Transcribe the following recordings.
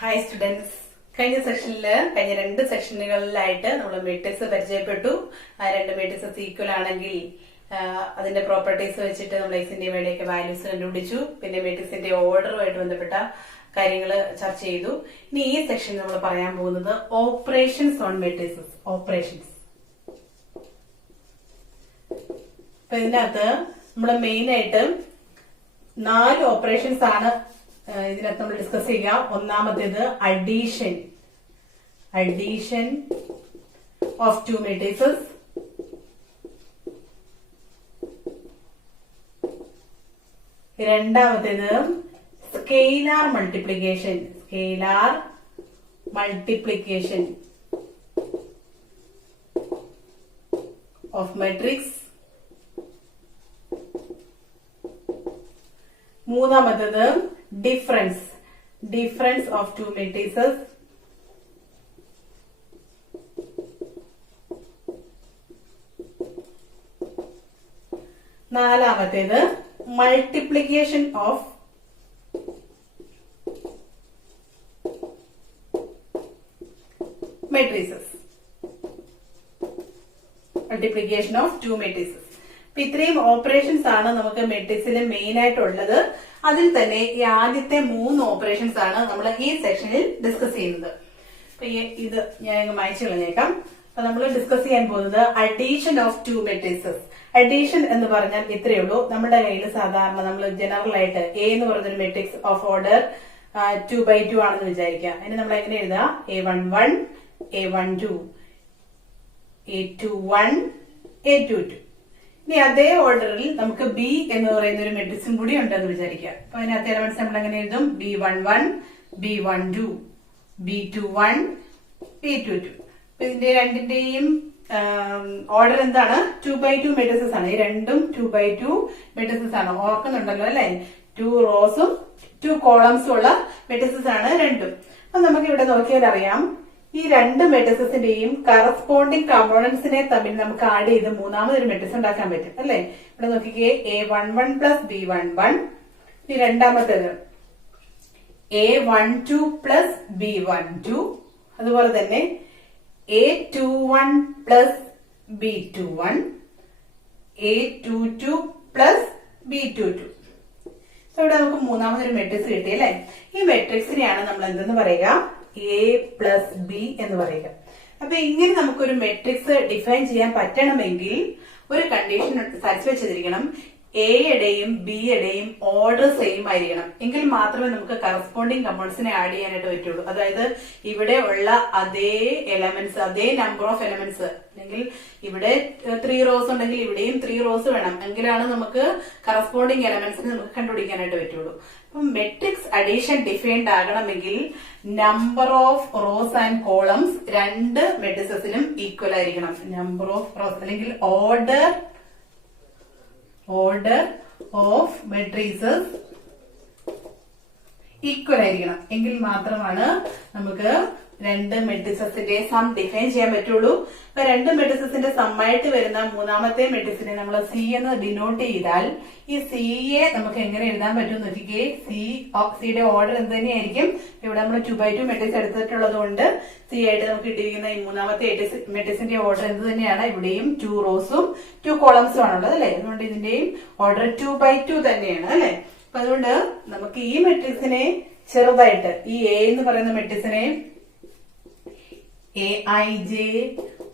Hi students. കഴിഞ്ഞ രണ്ട് സെക്ഷനുകളിലായിട്ട് നമ്മൾ മെട്രിക്സ് പരിചയപ്പെട്ടു. ആ രണ്ട് മെട്രിക്സ് ഈക്വൽ ആണെങ്കിൽ അതിന്റെ പ്രോപ്പർട്ടീസ് വെച്ചിട്ട് നമ്മൾ എക്സിന്റെ വൈയുടെയൊക്കെ വാല്യൂസ് കണ്ടുപിടിച്ചു. പിന്നെ മെട്രിക്സിന്റെ ഓർഡറുമായിട്ട് ബന്ധപ്പെട്ട കാര്യങ്ങൾ ചർച്ച ചെയ്തു. ഇനി ഈ സെക്ഷനിൽ നമ്മൾ പറയാൻ പോകുന്നത് ഓപ്പറേഷൻസ് ഓൺ മെട്രിക്സസ്. ഓപ്പറേഷൻസ്. അപ്പൊ ഇതിനകത്ത് നമ്മൾ മെയിൻ ആയിട്ട് 4 ഓപ്പറേഷൻസ് ആണ് ഇതിനകത്ത് നമ്മൾ ഡിസ്കസ് ചെയ്യാം. ഒന്നാമത്തേത് അഡീഷൻ ഓഫ് 2 മെട്രിക്സസ്. രണ്ടാമത്തേത് സ്കെയിലാർ മൾട്ടിപ്ലിക്കേഷൻ ഓഫ് മെട്രിക്സ്. മൂന്നാമത്തേത് ഡിഫറൻസ് ഓഫ് 2 മെട്രിക്സസ്. നാലാമത്തേത് multiplication of matrixes. Multiplication of 2 matrixes. അപ്പൊ ഇത്രയും ഓപ്പറേഷൻസ് ആണ് നമുക്ക് മെട്രിക്സിൽ മെയിൻ ആയിട്ടുള്ളത്. അതിൽ തന്നെ ഈ ആദ്യത്തെ 3 ഓപ്പറേഷൻസ് ആണ് നമ്മൾ ഈ സെക്ഷനിൽ ഡിസ്കസ് ചെയ്യുന്നത്. അപ്പൊ ഇത് ഞാൻ മായ്ച്ചു കളഞ്ഞേക്കാം. അപ്പൊ നമ്മൾ ഡിസ്കസ് ചെയ്യാൻ പോകുന്നത് അഡീഷൻ ഓഫ് 2 മെട്രിക്സസ്. അഡീഷൻ എന്ന് പറഞ്ഞാൽ ഇത്രയേ ഉള്ളൂ. നമ്മുടെ കയ്യിൽ സാധാരണ നമ്മൾ ജനറൽ ആയിട്ട് എ എന്ന് പറയുന്നൊരു മെട്രിക്സ് ഓഫ് ഓർഡർ 2x2 ആണെന്ന് വിചാരിക്കാം. അതിന് നമ്മൾ എങ്ങനെ എഴുതാം? A11, A12, A21, A22. ഇനി അതേ ഓർഡറിൽ നമുക്ക് ബി എന്ന് പറയുന്ന ഒരു മെട്രിക്സും കൂടി ഉണ്ടെന്ന് വിചാരിക്കാം. അപ്പൊ അതിനകത്ത് എലമെന്റ്സ് നമ്മൾ എങ്ങനെ എഴുതും? B11, B12, B21, B22. അപ്പൊ ഇതിന്റെ രണ്ടിന്റെയും ഓർഡർ എന്താണ്? 2x2 മെട്രിക്സസ് ആണ്. ഈ രണ്ടും 2x2 മെട്രിക്സസ് ആണ്. ഓർക്കുന്നുണ്ടല്ലോ അല്ലെ? 2 റോസും 2 കോളംസും ഉള്ള മെട്രിക്സസ് ആണ് രണ്ടും. അപ്പൊ നമുക്ക് ഇവിടെ നോക്കിയാൽ അറിയാം, ഈ രണ്ട് മെട്രിക്സസിന്റെയും കറസ്പോണ്ടിങ് കമ്പോണന്റ്സിനെ തമ്മിൽ നമുക്ക് ആഡ് ചെയ്ത് മൂന്നാമതൊരു മെട്രിക്സ് ഉണ്ടാക്കാൻ പറ്റും അല്ലെ? ഇവിടെ നോക്കിക്കേ, A11 പ്ലസ് B11. ഇനി രണ്ടാമത്തേത് A12 പ്ലസ് B12. അതുപോലെ തന്നെ A21 plus B21, A22 plus B22. ഇവിടെ നമുക്ക് മൂന്നാമതൊരു മെട്രിക്സ് കിട്ടി അല്ലെ? ഈ മെട്രിക്സിനെയാണ് നമ്മൾ എന്തെന്ന് പറയുക? A പ്ലസ് ബി എന്ന് പറയുക. അപ്പൊ ഇങ്ങനെ നമുക്കൊരു മെട്രിക്സ് ഡിഫൈൻ ചെയ്യാൻ പറ്റണമെങ്കിൽ ഒരു കണ്ടീഷൻ സാറ്റിസ്ഫൈ ചെയ്തിരിക്കണം. എയുടെയും ബിയുടെയും ഓർഡർ സെയിം ആയിരിക്കണം. എങ്കിൽ മാത്രമേ നമുക്ക് കറസ്പോണ്ടിങ് കമ്പോണൻസിനെ ആഡ് ചെയ്യാനായിട്ട് പറ്റുള്ളൂ. അതായത് ഇവിടെ ഉള്ള അതേ എലമെന്റ്സ്, അതേ നമ്പർ ഓഫ് എലമെന്റ്സ്, അല്ലെങ്കിൽ ഇവിടെ 3 റോസ് ഉണ്ടെങ്കിൽ ഇവിടെയും 3 റോസ് വേണം. എങ്കിലാണ് നമുക്ക് കറസ്പോണ്ടിങ് എലമെന്റ്സിനെ നമുക്ക് കണ്ടുപിടിക്കാനായിട്ട് പറ്റുള്ളൂ. അപ്പം മെട്രിക്സ് അഡീഷൻ ഡിഫൈൻഡ് ആകണമെങ്കിൽ number of rows and columns രണ്ട് മെട്രിക്സസിനും ഈക്വൽ ആയിരിക്കണം. നമ്പർ ഓഫ് റോസ് അല്ലെങ്കിൽ ഓർഡർ ഓഫ് മെട്രിക്സസ് ഈക്വൽ ആയിരിക്കണം. എങ്കിൽ മാത്രമാണ് നമുക്ക് രണ്ട് മെട്രിക്സസിന്റെ സം ഡിഫൈൻ ചെയ്യാൻ പറ്റുള്ളൂ. അപ്പൊ രണ്ട് മെട്രിക്സസിന്റെ സമ്മായിട്ട് വരുന്ന മൂന്നാമത്തെ മെട്രിക്സിനെ നമ്മൾ സി എന്ന് ഡിനോട്ട് ചെയ്താൽ ഈ സിയെ നമുക്ക് എങ്ങനെ എഴുതാൻ പറ്റും നോക്കിക്കേ. സിയുടെ ഓർഡർ എന്ത് തന്നെയായിരിക്കും? ഇവിടെ നമ്മൾ 2x2 മെട്രിക്സ് എടുത്തിട്ടുള്ളത് കൊണ്ട് സി ആയിട്ട് നമുക്ക് കിട്ടിയിരിക്കുന്ന ഈ മൂന്നാമത്തെ മെട്രിക്സിന്റെ ഓർഡർ എന്ത് തന്നെയാണ്? ഇവിടെയും 2 റോസും 2 കോളംസും ആണുള്ളത് അല്ലെ? അതുകൊണ്ട് ഇതിന്റെയും ഓർഡർ 2x2 തന്നെയാണ് അല്ലെ? അപ്പൊ അതുകൊണ്ട് നമുക്ക് ഈ മെട്രിക്സിനെ ചെറുതായിട്ട്, ഈ എ എന്ന് പറയുന്ന മെട്രിക്സിനെ Aij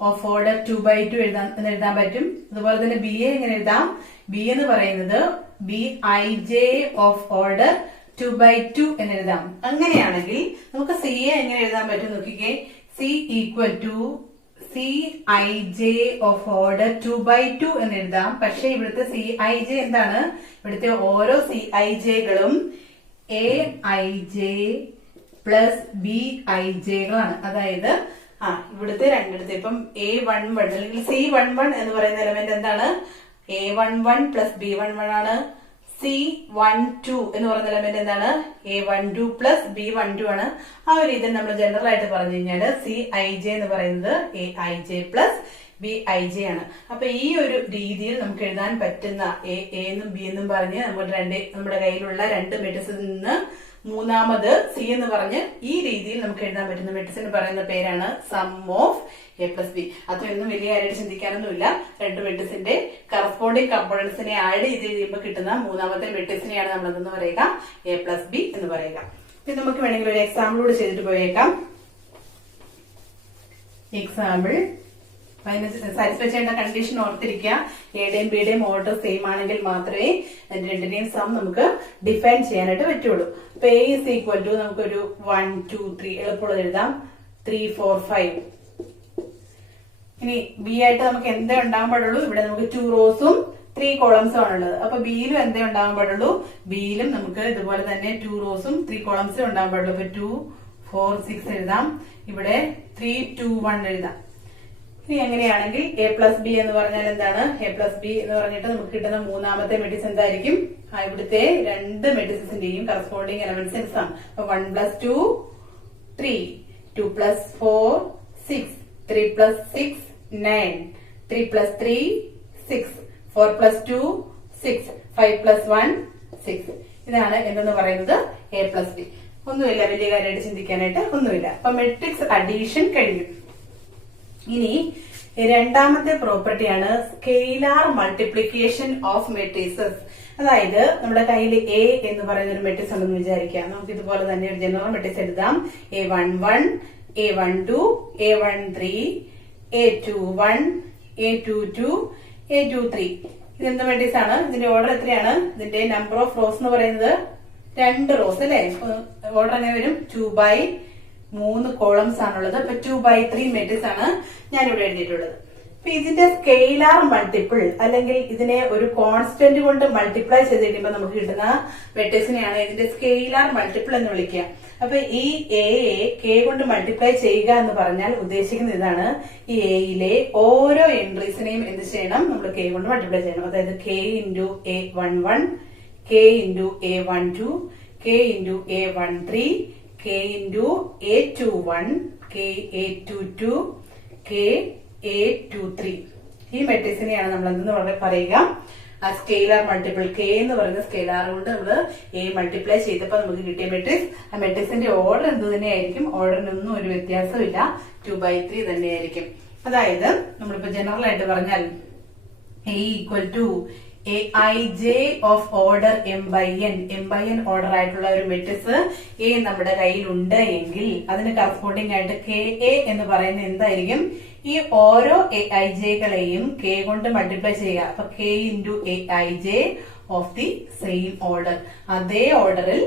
ഓഫ് ഓർഡർ 2x2 എഴുതാൻ പറ്റും. അതുപോലെ തന്നെ ബി എ എങ്ങനെ എഴുതാം? ബി എന്ന് പറയുന്നത് Bij ഓഫ് ഓർഡർ 2x2 എന്ന് എഴുതാം. അങ്ങനെയാണെങ്കിൽ നമുക്ക് സി എ എങ്ങനെ എഴുതാൻ പറ്റും നോക്കിക്കേ. C equal to Cij of order 2x2 എന്ന് എഴുതാം. പക്ഷെ ഇവിടുത്തെ Cij എന്താണ്? ഇവിടുത്തെ ഓരോ Cijകളും Aij പ്ലസ് Bijകളാണ്. അതായത് ഇവിടുത്തെ രണ്ടിടത്ത് ഇപ്പം A11 അല്ലെങ്കിൽ C11 എന്ന് പറയുന്ന എലമെന്റ് എന്താണ്? A11 പ്ലസ് B11 ആണ്. C12 എന്ന് പറയുന്ന എലമെന്റ് എന്താണ്? A12 പ്ലസ് B12 ആണ്. ആ ഒരു രീതിയിൽ നമ്മൾ ജനറൽ ആയിട്ട് പറഞ്ഞു കഴിഞ്ഞാൽ Cij എന്ന് പറയുന്നത് Aij പ്ലസ് Bij ആണ്. അപ്പൊ ഈ ഒരു രീതിയിൽ നമുക്ക് എഴുതാൻ പറ്റുന്ന എന്നും ബി എന്നും പറഞ്ഞ് നമ്മുടെ കയ്യിലുള്ള രണ്ട് മെട്രിക്സിൽ നിന്ന് മൂന്നാമത് സി എന്ന് പറഞ്ഞ് ഈ രീതിയിൽ നമുക്ക് എഴുതാൻ പറ്റുന്ന മെട്രിക്സിന് പറയുന്ന പേരാണ് sum of A plus B. അതൊന്നും വലിയ കാര്യമായിട്ട് ചിന്തിക്കാനൊന്നുമില്ല. രണ്ട് മെട്രിക്സിന്റെ കറസ്പോണ്ടിങ് കമ്പോണൻസിനെ ആഡ് ചെയ്ത് കഴിയുമ്പോൾ കിട്ടുന്ന മൂന്നാമത്തെ മെട്രിക്സിനെയാണ് നമ്മൾ എന്തെന്ന് പറയുക, എ പ്ലസ് ബി എന്ന് പറയുക. ഇത് നമുക്ക് വേണമെങ്കിൽ ഒരു എക്സാമ്പിളോട് ചെയ്തിട്ട് പോയേക്കാം. എക്സാമ്പിൾ അതിന് സാറ്റിസ്ഫൈ ചെയ്യേണ്ട കണ്ടീഷൻ ഓർത്തിരിക്കുക. എയുടെയും ബിയുടെയും ഓർഡർ സെയിം ആണെങ്കിൽ മാത്രമേ അതിന്റെ രണ്ടിന്റെയും സം നമുക്ക് ഡിഫൈൻ ചെയ്യാനായിട്ട് പറ്റുള്ളൂ. അപ്പൊ എ ഇസ് ഈക്വൽ ടു നമുക്കൊരു 1 2 3 എളുപ്പമുള്ളത് എഴുതാം. 3 4 5. ഇനി ബി ആയിട്ട് നമുക്ക് എന്തേ ഉണ്ടാകാൻ പാടുള്ളൂ, ഇവിടെ നമുക്ക് 2 റോസും 3 കോളംസും ആണുള്ളത്. അപ്പൊ ബിയിലും എന്തേ ഉണ്ടാകാൻ പാടുള്ളൂ, ബിയിലും നമുക്ക് ഇതുപോലെ തന്നെ 2 റോസും 3 കോളംസും ഉണ്ടാകാൻ പാടുള്ളൂ. അപ്പൊ 2 4 6 എഴുതാം. ഇവിടെ 3 2 1 എഴുതാം. ഇനി എങ്ങനെയാണെങ്കിൽ എ പ്ലസ് ബി എന്ന് പറഞ്ഞാൽ എന്താണ്, എ പ്ലസ് ബി എന്ന് പറഞ്ഞിട്ട് നമുക്ക് കിട്ടുന്ന മൂന്നാമത്തെ മെട്രിക്സ് എന്തായിരിക്കും, ഇവിടുത്തെ രണ്ട് മെട്രിക്സിന്റെയും കറസ്പോണ്ടിങ് എലമെന്റ്സ് സം. അപ്പൊ 1 + 2 3, 2 + 4 6, 3 + 6 9, 3 + 3 6, 4 + 2 6, 5 + 1 6. ഇതാണ് എന്തെന്ന് പറയുന്നത് എ പ്ലസ് ബി. ഒന്നുമില്ല, വലിയ കാര്യമായിട്ട് ചിന്തിക്കാനായിട്ട് ഒന്നുമില്ല. അപ്പൊ മെട്രിക്സ് അഡീഷൻ കഴിഞ്ഞു. ഇനി രണ്ടാമത്തെ പ്രോപ്പർട്ടിയാണ് സ്കെയിലാർ മൾട്ടിപ്ലിക്കേഷൻ ഓഫ് മെട്രിസസ്. അതായത് നമ്മുടെ കയ്യിൽ എ എന്ന് പറയുന്ന ഒരു മെട്രിക്സ് ഉണ്ടെന്ന് വിചാരിക്കാം. നമുക്ക് ഇതുപോലെ തന്നെ ഒരു ജനറൽ മെട്രിക്സ് എഴുതാം. A11, A12, A13, A21, A22, A23. ഇതെന്ത് മെട്രിക്സ് ആണ്, ഇതിന്റെ ഓർഡർ എത്രയാണ്, ഇതിന്റെ നമ്പർ ഓഫ് റോസ് എന്ന് പറയുന്നത് 2 റോസ് അല്ലെ. ഓർഡർ എങ്ങനെ വരും, 2/3 കോളംസ് ആണുള്ളത്. അപ്പൊ 2/3 മെട്രിക്സ് ആണ് ഞാനിവിടെ എഴുതിയിട്ടുള്ളത്. അപ്പൊ ഇതിന്റെ സ്കെയിലാർ മൾട്ടിപ്പിൾ അല്ലെങ്കിൽ ഇതിനെ ഒരു കോൺസ്റ്റന്റ് കൊണ്ട് മൾട്ടിപ്ലൈ ചെയ്ത് കഴിയുമ്പോൾ നമുക്ക് കിട്ടുന്ന മെട്രിക്സിനെയാണ് ഇതിന്റെ സ്കെയിലാർ മൾട്ടിപ്പിൾ എന്ന് വിളിക്കുക. അപ്പൊ ഈ എയെ കെ കൊണ്ട് മൾട്ടിപ്ലൈ ചെയ്യുക എന്ന് പറഞ്ഞാൽ ഉദ്ദേശിക്കുന്നത് ഇതാണ്, ഈ എയിലെ ഓരോ എൻട്രീസിനെയും എന്ത് ചെയ്യണം, നമ്മൾ കെ കൊണ്ട് മൾട്ടിപ്ലൈ ചെയ്യണം. അതായത് K × A11, K × A12, K × A13, K × A21, K A22, K A23. ഈ മെട്രിക്സിനെയാണ് നമ്മൾ എന്തെന്ന് പറയുക, ആ സ്കെയിലാർ മൾട്ടിപ്പിൾ. കെ എന്ന് പറയുന്ന സ്കെയിലാർ കൊണ്ട് നമ്മൾ എ മൾട്ടിപ്ലൈ ചെയ്തപ്പോൾ നമുക്ക് കിട്ടിയ മെട്രിക്സ്. ആ മെട്രിക്സിന്റെ ഓർഡർ എന്ത് തന്നെയായിരിക്കും, ഓർഡറിനൊന്നും ഒരു വ്യത്യാസമില്ല, 2/3 തന്നെയായിരിക്കും. അതായത് നമ്മളിപ്പോ ജനറൽ ആയിട്ട് പറഞ്ഞാൽ A = Aij of order m/n order ആയിട്ടുള്ള ഒരു മെട്രിക്സ് എ നമ്മുടെ കയ്യിലുണ്ട് എങ്കിൽ അതിന് കറസ്പോണ്ടിങ് ആയിട്ട് KA എന്ന് പറയുന്ന എന്തായിരിക്കും, ഈ ഓരോ Aijകളെയും K കൊണ്ട് മൾട്ടിപ്ലൈ ചെയ്യുക. അപ്പൊ K × Aij of the same order. അതേ ഓർഡറിൽ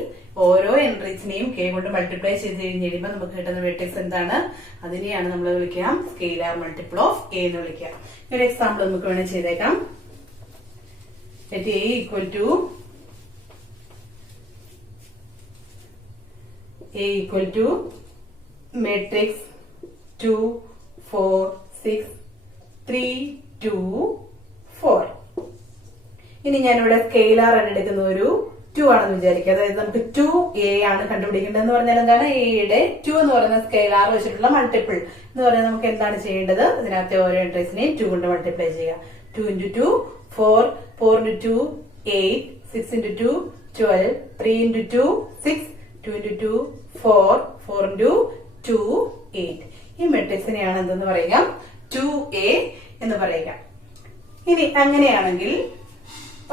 ഓരോ എൻട്രീസിനെയും K കൊണ്ട് മൾട്ടിപ്ലൈ ചെയ്ത് കഴിയുമ്പോൾ നമുക്ക് കിട്ടുന്ന മെട്രിക്സ് എന്താണ്, അതിനെയാണ് നമ്മൾ വിളിക്കാം സ്കെയിലാർ മൾട്ടിപ്പിൾ ഓഫ് എ എന്ന് വിളിക്കുക. ഒരു എക്സാമ്പിൾ നമുക്ക് വേണമെങ്കിൽ ചെയ്തേക്കാം. Let A = matrix 2 4 6 3 2 4. ഇനി ഞാനിവിടെ സ്കെയിലാർ എടുക്കുന്ന ഒരു 2 ആണെന്ന് വിചാരിക്കുക. അതായത് നമുക്ക് 2A ആണ് കണ്ടുപിടിക്കേണ്ടതെന്ന് പറഞ്ഞാൽ എന്താണ്, എയുടെ 2 എന്ന് പറയുന്ന സ്കെയിലാർ വെച്ചിട്ടുള്ള മൾട്ടിപ്പിൾ എന്ന് പറഞ്ഞാൽ നമുക്ക് എന്താണ് ചെയ്യേണ്ടത്, ഇതിനകത്തെ ഓരോ എൻട്രീസിനെയും 2 കൊണ്ട് മൾട്ടിപ്ലൈ ചെയ്യുക. 2 × 2 4, 4 × 2 8, 6 × 2 12, 3 × 2 6, 2 × 2 4, 4 × 2 8. ഈ മെട്രിക്സിനെയാണ് എന്തെന്ന് പറയുക, 2A എന്ന് പറയുക. ഇനി അങ്ങനെയാണെങ്കിൽ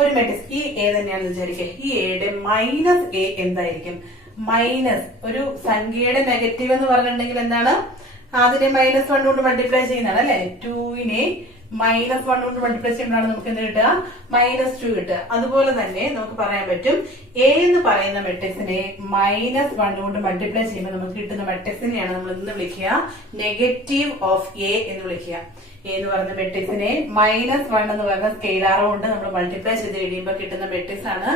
ഒരു മെട്രിക്സ് ഈ എ തന്നെയാണെന്ന് വിചാരിക്കുക. ഈ എയുടെ -A എന്തായിരിക്കും, മൈനസ് ഒരു സംഖ്യയുടെ നെഗറ്റീവ് എന്ന് പറഞ്ഞിട്ടുണ്ടെങ്കിൽ എന്താണ്, അതിനെ -1 കൊണ്ട് മൾട്ടിപ്ലൈ ചെയ്യുന്നതാണ് അല്ലെ. 2നെ -1 കൊണ്ട് മൾട്ടിപ്ലൈ ചെയ്യുമ്പോഴാണ് നമുക്ക് എന്ത് കിട്ടുക, -2 കിട്ടുക. അതുപോലെ തന്നെ നമുക്ക് പറയാൻ പറ്റും എ എന്ന് പറയുന്ന മെട്രിക്സിനെ -1 കൊണ്ട് മൾട്ടിപ്ലൈ ചെയ്യുമ്പോൾ നമുക്ക് കിട്ടുന്ന മെട്രിക്സിനെയാണ് നമ്മൾ എന്ത് വിളിക്കുക, നെഗറ്റീവ് ഓഫ് എ എന്ന് വിളിക്കുക. എ എന്ന് പറയുന്ന മെട്രിക്സിനെ -1 എന്ന് പറയുന്ന സ്കെയിലാർ കൊണ്ട് നമ്മൾ മൾട്ടിപ്ലൈ ചെയ്ത് കഴിയുമ്പോൾ കിട്ടുന്ന മെട്രിക്സ് ആണ്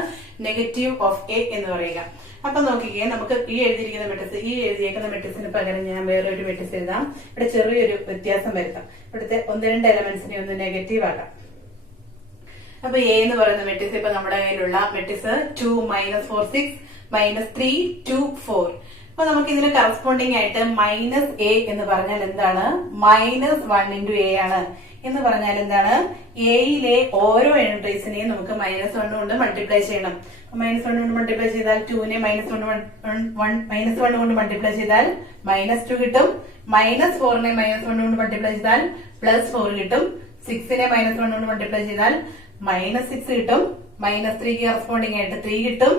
നെഗറ്റീവ് ഓഫ് എ എന്ന് പറയുക. അപ്പൊ നോക്കിക്കേ, നമുക്ക് ഈ എഴുതിയിരിക്കുന്ന മെട്രിക്സ്, ഈ എഴുതിയേക്കുന്ന മെട്രിക്സിന് പകരം ഞാൻ വേറെ ഒരു മെട്രിക്സ് എഴുതാം. ഇവിടെ ചെറിയൊരു വ്യത്യാസം വരുത്താം. ഇവിടുത്തെ 1-2 എലമെന്റ്സിനെ ഒന്ന് നെഗറ്റീവ് ആക്കാം. അപ്പൊ എ എന്ന് പറയുന്ന മെട്രിക്സ് ഇപ്പൊ നമ്മുടെ കയ്യിലുള്ള മെട്രിക്സ് 2 - 4 6 -3 2 4. അപ്പൊ നമുക്ക് ഇതിന് കറസ്പോണ്ടിങ് ആയിട്ട് -A എന്ന് പറഞ്ഞാൽ എന്താണ്, -1 × A ആണ്. എന്ന് പറഞ്ഞാൽ എന്താണ്, എയിലെ ഓരോ എൻട്രീസിനെയും നമുക്ക് -1 കൊണ്ട് മൾട്ടിപ്ലൈ ചെയ്യണം. -1 കൊണ്ട് മൾട്ടിപ്ലൈ ചെയ്താൽ 2നെ -1 കൊണ്ട് മൾട്ടിപ്ലൈ ചെയ്താൽ -2 കിട്ടും. -4നെ -1 കൊണ്ട് മൾട്ടിപ്ലൈ ചെയ്താൽ +4 കിട്ടും. 6നെ -1 കൊണ്ട് മൾട്ടിപ്ലൈ ചെയ്താൽ -6 കിട്ടും. -3ക്ക് കറസ്പോണ്ടിങ് ആയിട്ട് 3 കിട്ടും.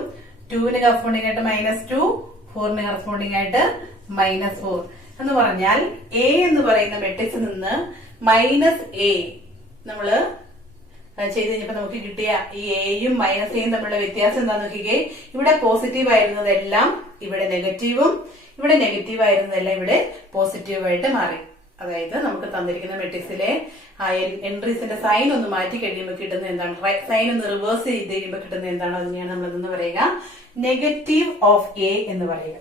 2ന് കറസ്പോണ്ടിങ് ആയിട്ട് -2, 4ന് കറസ്പോണ്ടിങ് ആയിട്ട് -4 എന്ന് പറഞ്ഞാൽ എ എന്ന് പറയുന്ന മെട്രിക്സിൽ നിന്ന് -a നമ്മള് ചെയ്ത് കഴിഞ്ഞപ്പോ നമുക്ക് കിട്ടിയ ഈ എയും -aയും തമ്മിലുള്ള വ്യത്യാസം എന്താന്ന് നോക്കിക്കേ. ഇവിടെ പോസിറ്റീവ് ആയിരുന്നതെല്ലാം ഇവിടെ നെഗറ്റീവും, ഇവിടെ നെഗറ്റീവ് ആയിരുന്നതെല്ലാം ഇവിടെ പോസിറ്റീവായിട്ട് മാറി. അതായത് നമുക്ക് തന്നിരിക്കുന്ന മെട്രിക്സിലെ എൻട്രീസിന്റെ സൈൻ ഒന്ന് മാറ്റി കഴിയുമ്പോൾ കിട്ടുന്ന എന്താണ്, സൈൻ ഒന്ന് റിവേഴ്സ് ചെയ്ത് കഴിയുമ്പോൾ കിട്ടുന്ന എന്താണ്, അതിനെയാണ് നമ്മൾ എന്ന് പറയുക നെഗറ്റീവ് ഓഫ് എ എന്ന് പറയുക.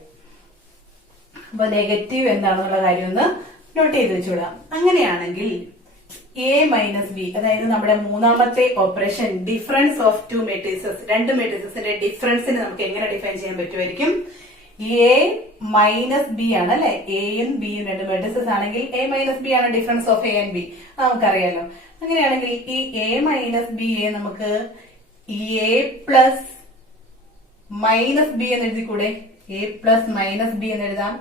അപ്പൊ നെഗറ്റീവ് എന്താണെന്നുള്ള കാര്യം ഒന്ന് നോട്ട് ചെയ്ത് വെച്ചുകൂടാം. അങ്ങനെയാണെങ്കിൽ എ മൈനസ് ബി, അതായത് നമ്മുടെ മൂന്നാമത്തെ operation difference of two matrices, രണ്ട് മെട്രിസസിന്റെ ഡിഫറൻസിന് നമുക്ക് എങ്ങനെ ഡിഫൈൻ ചെയ്യാൻ പറ്റുമായിരിക്കും. എ മൈനസ് ബി ആണ് അല്ലെ, എയും ബിയും രണ്ട് മെട്രിസസ് ആണെങ്കിൽ എ മൈനസ് ബി ആണ് difference of A and B, നമുക്കറിയാലോ. അങ്ങനെയാണെങ്കിൽ ഈ എ മൈനസ് ബി എ നമുക്ക് എ പ്ലസ് മൈനസ് ബി എന്ന് എഴുതിക്കൂടെ, എ പ്ലസ് മൈനസ് ബി എന്ന് എഴുതാം,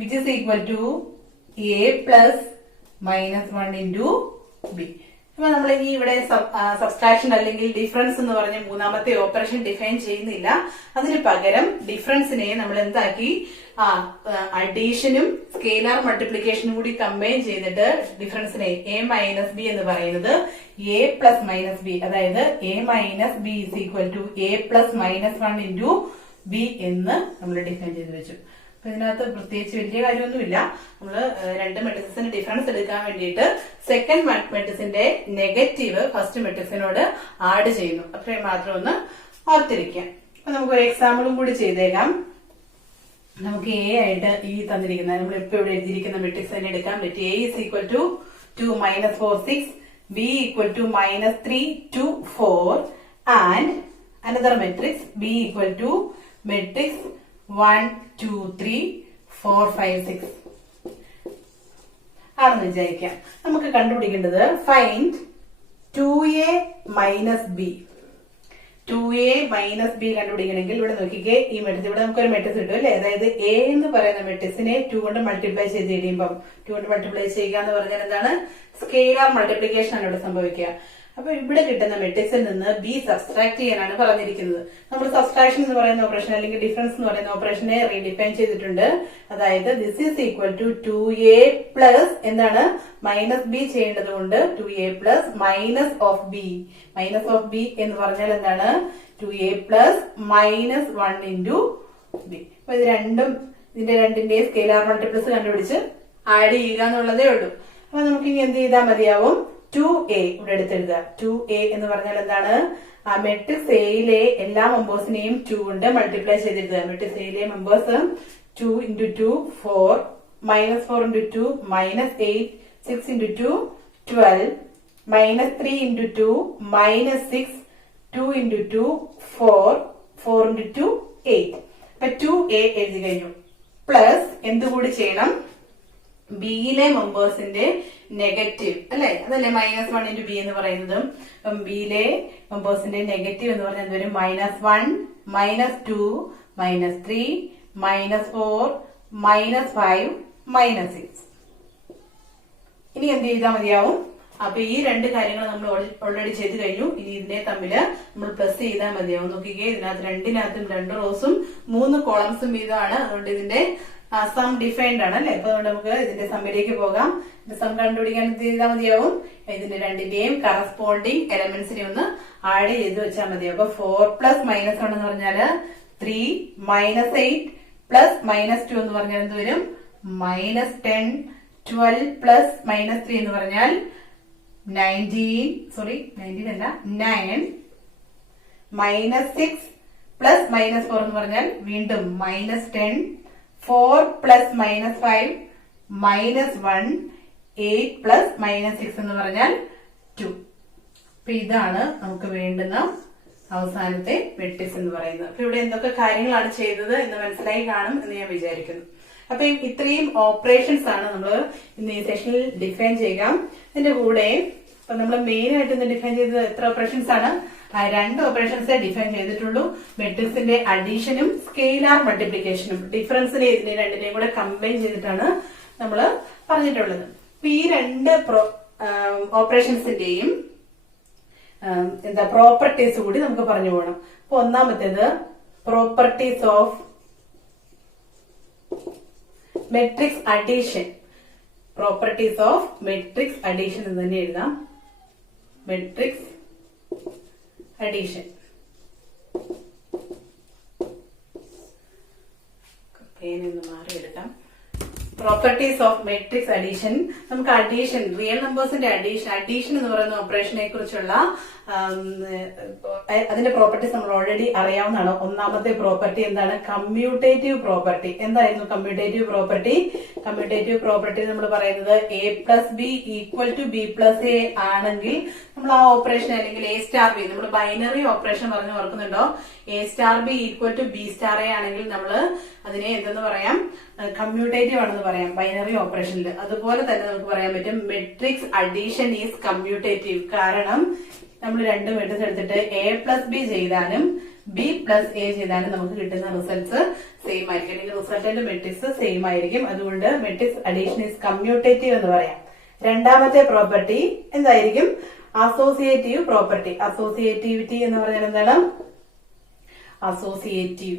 which is equal to A plus -1 into B. അപ്പൊ നമ്മൾ ഈ ഇവിടെ സബ്സ്ട്രാക്ഷൻ അല്ലെങ്കിൽ ഡിഫറൻസ് എന്ന് പറഞ്ഞ മൂന്നാമത്തെ ഓപ്പറേഷൻ ഡിഫൈൻ ചെയ്യുന്നില്ല. അതിന് പകരം ഡിഫറൻസിനെ നമ്മൾ എന്താക്കി, അഡീഷനും സ്കെയിലാർ മൾട്ടിപ്ലിക്കേഷനും കൂടി കമ്പൈൻ ചെയ്തിട്ട് ഡിഫറൻസിനെ എ മൈനസ് ബി എന്ന് പറയുന്നത് എ പ്ലസ് മൈനസ് ബി, അതായത് A minus B is equal to A plus -1 into B എന്ന് നമ്മൾ ഡിഫൈൻ ചെയ്ത് വെച്ചു. അപ്പൊ ഇതിനകത്ത് പ്രത്യേകിച്ച് വലിയ കാര്യമൊന്നുമില്ല. നമ്മള് രണ്ട് മെട്രിക്സിന്റെ ഡിഫറൻസ് എടുക്കാൻ വേണ്ടിയിട്ട് സെക്കൻഡ് മെട്രിക്സിന്റെ നെഗറ്റീവ് ഫസ്റ്റ് മെട്രിക്സിനോട് ആഡ് ചെയ്യുന്നു. അത്രയും മാത്രം ഒന്ന് ഓർത്തിരിക്കാം. അപ്പൊ നമുക്കൊരു എക്സാമ്പിളും കൂടി ചെയ്തേക്കാം. നമുക്ക് എ ആയിട്ട് ഈ തന്നിരിക്കുന്ന നമ്മൾ ഇപ്പൊ ഇവിടെ എഴുതിയിരിക്കുന്ന മെട്രിക്സ് തന്നെ എടുക്കാൻ പറ്റും. A is equal to 2 - 4 6, B equal to -3 2 4 and another matrix B equal to matrix 1 2 3 4 5 6 ആണെന്ന് വിചാരിക്കാം. നമുക്ക് കണ്ടുപിടിക്കേണ്ടത് find 2a minus B. 2a minus B കണ്ടുപിടിക്കണമെങ്കിൽ ഇവിടെ നോക്കിക്കേ, ഈ മെട്രിക്സ് ഇവിടെ നമുക്കൊരു മെട്രിക്സ് കിട്ടും അല്ലെ. അതായത് എ എന്ന് പറയുന്ന മെട്രിക്സിനെ 2 കൊണ്ട് മൾട്ടിപ്ലൈ ചെയ്ത് കഴിയുമ്പം 2 കൊണ്ട് മൾട്ടിപ്ലൈ ചെയ്യുക എന്ന് പറഞ്ഞാൽ എന്താണ്, സ്കെയിലാർ മൾട്ടിപ്ലിക്കേഷൻ ആണ് ഇവിടെ സംഭവിക്കുക. അപ്പൊ ഇവിടെ കിട്ടുന്ന മെട്രിക്സിൽ നിന്ന് ബി സബ്സ്ട്രാക്ട് ചെയ്യാനാണ് പറഞ്ഞിരിക്കുന്നത്. നമ്മൾ സബ്സ്ട്രാക്ഷൻ എന്ന് പറയുന്ന ഓപ്പറേഷൻ അല്ലെങ്കിൽ ഡിഫറൻസ് എന്ന് പറയുന്ന ഓപ്പറേഷനെ റീഡിഫൈൻ ചെയ്തിട്ടുണ്ട്. അതായത് this is equal to 2a plus എന്താണ്, മൈനസ് ബി ചെയ്യേണ്ടത് കൊണ്ട് 2a plus minus of B. Minus of B എന്ന് പറഞ്ഞാൽ എന്താണ്, 2a പ്ലസ് -1 ഇൻറ്റു ബി. അപ്പൊ ഇത് രണ്ടും ഇതിന്റെ രണ്ടിന്റെയും സ്കെയിലാർ മൾട്ടിപ്പിൾസ് കണ്ടുപിടിച്ച് ആഡ് ചെയ്യുക എന്നുള്ളതേ ഉള്ളൂ. അപ്പൊ നമുക്ക് ഇനി എന്ത് ചെയ്താൽ മതിയാവും, 2a ഇവിടെ എടുത്തെഴുതുക. 2a എന്ന് പറഞ്ഞാൽ എന്താണ്, ആ മെട്രിക്സ് എയിലെ എല്ലാ മെമ്പേഴ്സിനെയും 2 കൊണ്ട് മൾട്ടിപ്ലൈ ചെയ്തെഴുതുക. മെട്രിക്സ് എയിലെ മെമ്പേഴ്സ് 2 × 2 4, -4 × 2 -8, 6 × 2 12, -3 × 2 -6, 2 × 2 4, 4 × 2 8. അപ്പൊ 2a എഴുതി കഴിഞ്ഞു. പ്ലസ് എന്തുകൂടി ചെയ്യണം, ബിയിലെ മെമ്പേഴ്സിന്റെ നെഗറ്റീവ് അല്ലെ, അതല്ലേ -1 ഇൻറ്റു ബി എന്ന് പറയുന്നത്. ബിയിലെ മെമ്പേഴ്സിന്റെ നെഗറ്റീവ് എന്ന് പറഞ്ഞാൽ വരും -1 -2 -3 -4 -5 -6. ഇനി എന്ത് ചെയ്താൽ മതിയാവും, അപ്പൊ ഈ രണ്ട് കാര്യങ്ങൾ നമ്മൾ ഓൾറെഡി ചെയ്ത് കഴിഞ്ഞു. ഇനി ഇതിനെ തമ്മില് നമ്മൾ പ്ലസ് ചെയ്താൽ മതിയാവും. നോക്കിക്കേ, ഇതിനകത്ത് രണ്ടിനകത്തും 2 റോസും 3 കോളംസും വീതമാണ്. അതുകൊണ്ട് ഇതിന്റെ സം ഡിഫൈൻഡ് ആണ് അല്ലെ. അപ്പൊ അതുകൊണ്ട് നമുക്ക് ഇതിന്റെ സമ്മിലേക്ക് പോകാം. സം കണ്ടുപിടിക്കാൻ എന്ത് ചെയ്താൽ മതിയാവും, ഇതിന്റെ രണ്ടിന്റെയും കറസ്പോണ്ടിങ് എലമെന്റ്സിനെ ഒന്ന് ആഡ് ചെയ്ത് വെച്ചാൽ മതിയാവും. അപ്പൊ 4 + -1 എന്ന് പറഞ്ഞാല് 3 -8 + -2 എന്ന് പറഞ്ഞാൽ എന്ത് വരും, -10 12 + -3 എന്ന് പറഞ്ഞാൽ 19 അല്ല 9 -6 + -4 എന്ന് പറഞ്ഞാൽ വീണ്ടും -10 4 + -5 -1 8 + -6 എന്ന് പറഞ്ഞാൽ 2. അപ്പൊ ഇതാണ് നമുക്ക് വേണ്ടുന്ന അവസാനത്തെ മെട്രിക്സ് എന്ന് പറയുന്നത്. അപ്പൊ ഇവിടെ എന്തൊക്കെ കാര്യങ്ങളാണ് ചെയ്തത് എന്ന് മനസ്സിലായി കാണും എന്ന് ഞാൻ വിചാരിക്കുന്നു. അപ്പൊ ഇത്രയും ഓപ്പറേഷൻസ് ആണ് നമ്മൾ ഇന്ന് ഈ സെഷനിൽ ഡിഫൈൻ ചെയ്യുക. ഇതിന്റെ കൂടെ നമ്മൾ മെയിൻ ആയിട്ട് ഇന്ന് ഡിഫൈൻ ചെയ്തത് എത്ര ഓപ്പറേഷൻസ് ആണ്? 2 ഓപ്പറേഷൻസേ ഡിഫൈൻ ചെയ്തിട്ടുള്ളൂ. മെട്രിക്സിന്റെ അഡീഷനും സ്കെയിലാർ മൾട്ടിപ്ലിക്കേഷനും. ഡിഫറൻസിനെ ഇതിനെ രണ്ടിനെയും കൂടെ കമ്പൈൻ ചെയ്തിട്ടാണ് നമ്മൾ പറഞ്ഞിട്ടുള്ളത്. അപ്പൊ ഈ 2 ഓപ്പറേഷൻസിന്റെയും പ്രോപ്പർട്ടീസ് കൂടി നമുക്ക് പറഞ്ഞു പോകണം. അപ്പൊ ഒന്നാമത്തേത് properties of matrix addition. Properties of matrix addition എന്ന് തന്നെ എഴുതാം. Matrix addition. പേനൊന്ന് മാറിയെടുക്കാം. Properties of matrix addition. നമുക്ക് അഡീഷൻ, റിയൽ നമ്പേഴ്സിന്റെ അഡീഷൻ എന്ന് പറയുന്ന ഓപ്പറേഷനെ കുറിച്ചുള്ള അതിന്റെ പ്രോപ്പർട്ടീസ് നമ്മൾ ഓൾറെഡി അറിയാവുന്നതാണ്. ഒന്നാമത്തെ പ്രോപ്പർട്ടി എന്താണ്? Commutative property. എന്തായിരുന്നു കമ്മ്യൂട്ടേറ്റീവ് പ്രോപ്പർട്ടി? കമ്മ്യൂട്ടേറ്റീവ് പ്രോപ്പർട്ടി നമ്മൾ പറയുന്നത് a plus B equal to B plus A ആണെങ്കിൽ നമ്മൾ ആ ഓപ്പറേഷൻ അല്ലെങ്കിൽ a സ്റ്റാർ ബി, നമ്മൾ ബൈനറി ഓപ്പറേഷൻ പറഞ്ഞു ഓർക്കുന്നുണ്ടോ? a star B equal to B star A ആണെങ്കിൽ നമ്മൾ അതിനെ എന്തെന്ന് പറയാം? കമ്മ്യൂട്ടേറ്റീവ് ആണെന്ന് പറയാം ബൈനറി ഓപ്പറേഷനിൽ. അതുപോലെ തന്നെ നമുക്ക് പറയാൻ പറ്റും മെട്രിക്സ് അഡീഷൻ ഈസ് കമ്മ്യൂട്ടേറ്റീവ്. കാരണം നമ്മൾ 2 മെട്രിക്സ് എടുത്തിട്ട് a പ്ലസ് ബി ചെയ്താലും ബി പ്ലസ് എ ചെയ്താലും നമുക്ക് കിട്ടുന്ന റിസൾട്ട്സ് സെയിം ആയിരിക്കും, അല്ലെങ്കിൽ റിസൾട്ടന്റ് മെട്രിക്സ് സെയിം ആയിരിക്കും. അതുകൊണ്ട് മെട്രിക്സ് അഡീഷൻ ഈസ് കമ്മ്യൂട്ടേറ്റീവ് എന്ന് പറയാം. രണ്ടാമത്തെ പ്രോപ്പർട്ടി എന്തായിരിക്കും? Associative property. അസോസിയേറ്റിവിറ്റി എന്ന് പറഞ്ഞാൽ എന്താണ്? അസോസിയേറ്റീവ്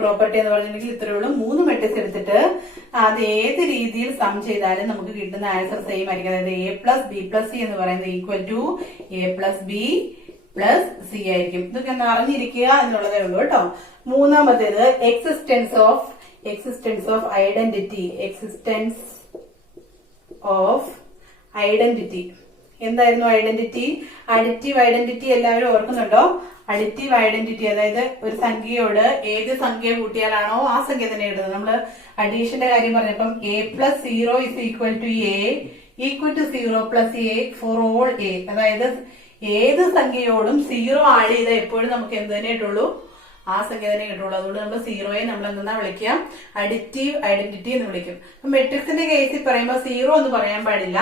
പ്രോപ്പർട്ടി എന്ന് പറഞ്ഞിട്ടുണ്ടെങ്കിൽ ഇത്രയേ ഉള്ളൂ. 3 മെട്രിക്സ് എടുത്തിട്ട് അത് ഏത് രീതിയിൽ സം ചെയ്താലും നമുക്ക് കിട്ടുന്ന ആൻസർ സെയിം ആയിരിക്കും. അതായത് a plus B plus C എന്ന് പറയുന്നത് equal to a plus B plus C ആയിരിക്കും. ഇതൊക്കെ ഒന്ന് അറിഞ്ഞിരിക്കുക എന്നുള്ളതേ ഉള്ളൂ കേട്ടോ. മൂന്നാമത്തേത് existence of identity. Existence of identity. എന്തായിരുന്നു ഐഡന്റിറ്റി? അഡിറ്റീവ് ഐഡന്റിറ്റി എല്ലാവരും ഓർക്കുന്നുണ്ടോ? അഡിറ്റീവ് ഐഡന്റിറ്റി അതായത് ഒരു സംഖ്യയോട് ഏത് സംഖ്യ കൂട്ടിയാലാണോ ആ സംഖ്യ തന്നെ ഇടുന്നത്. നമ്മള് അഡീഷന്റെ കാര്യം പറഞ്ഞപ്പം a plus 0 is equal to a equal to 0 plus a for all a. അതായത് ഏത് സംഖ്യയോടും 0 ആഡ് ചെയ്താൽ എപ്പോഴും നമുക്ക് എന്ത് തന്നെ കിട്ടുള്ളൂ? ആ സംഖ്യ തന്നെ കിട്ടുള്ളൂ. അതുകൊണ്ട് നമ്മൾ 0യെ നമ്മൾ എന്താ വിളിക്കുക? അഡിറ്റീവ് ഐഡന്റിറ്റി എന്ന് വിളിക്കും. മെട്രിക്സിന്റെ കേസിൽ പറയുമ്പോൾ 0 എന്ന് പറയാൻ പാടില്ല.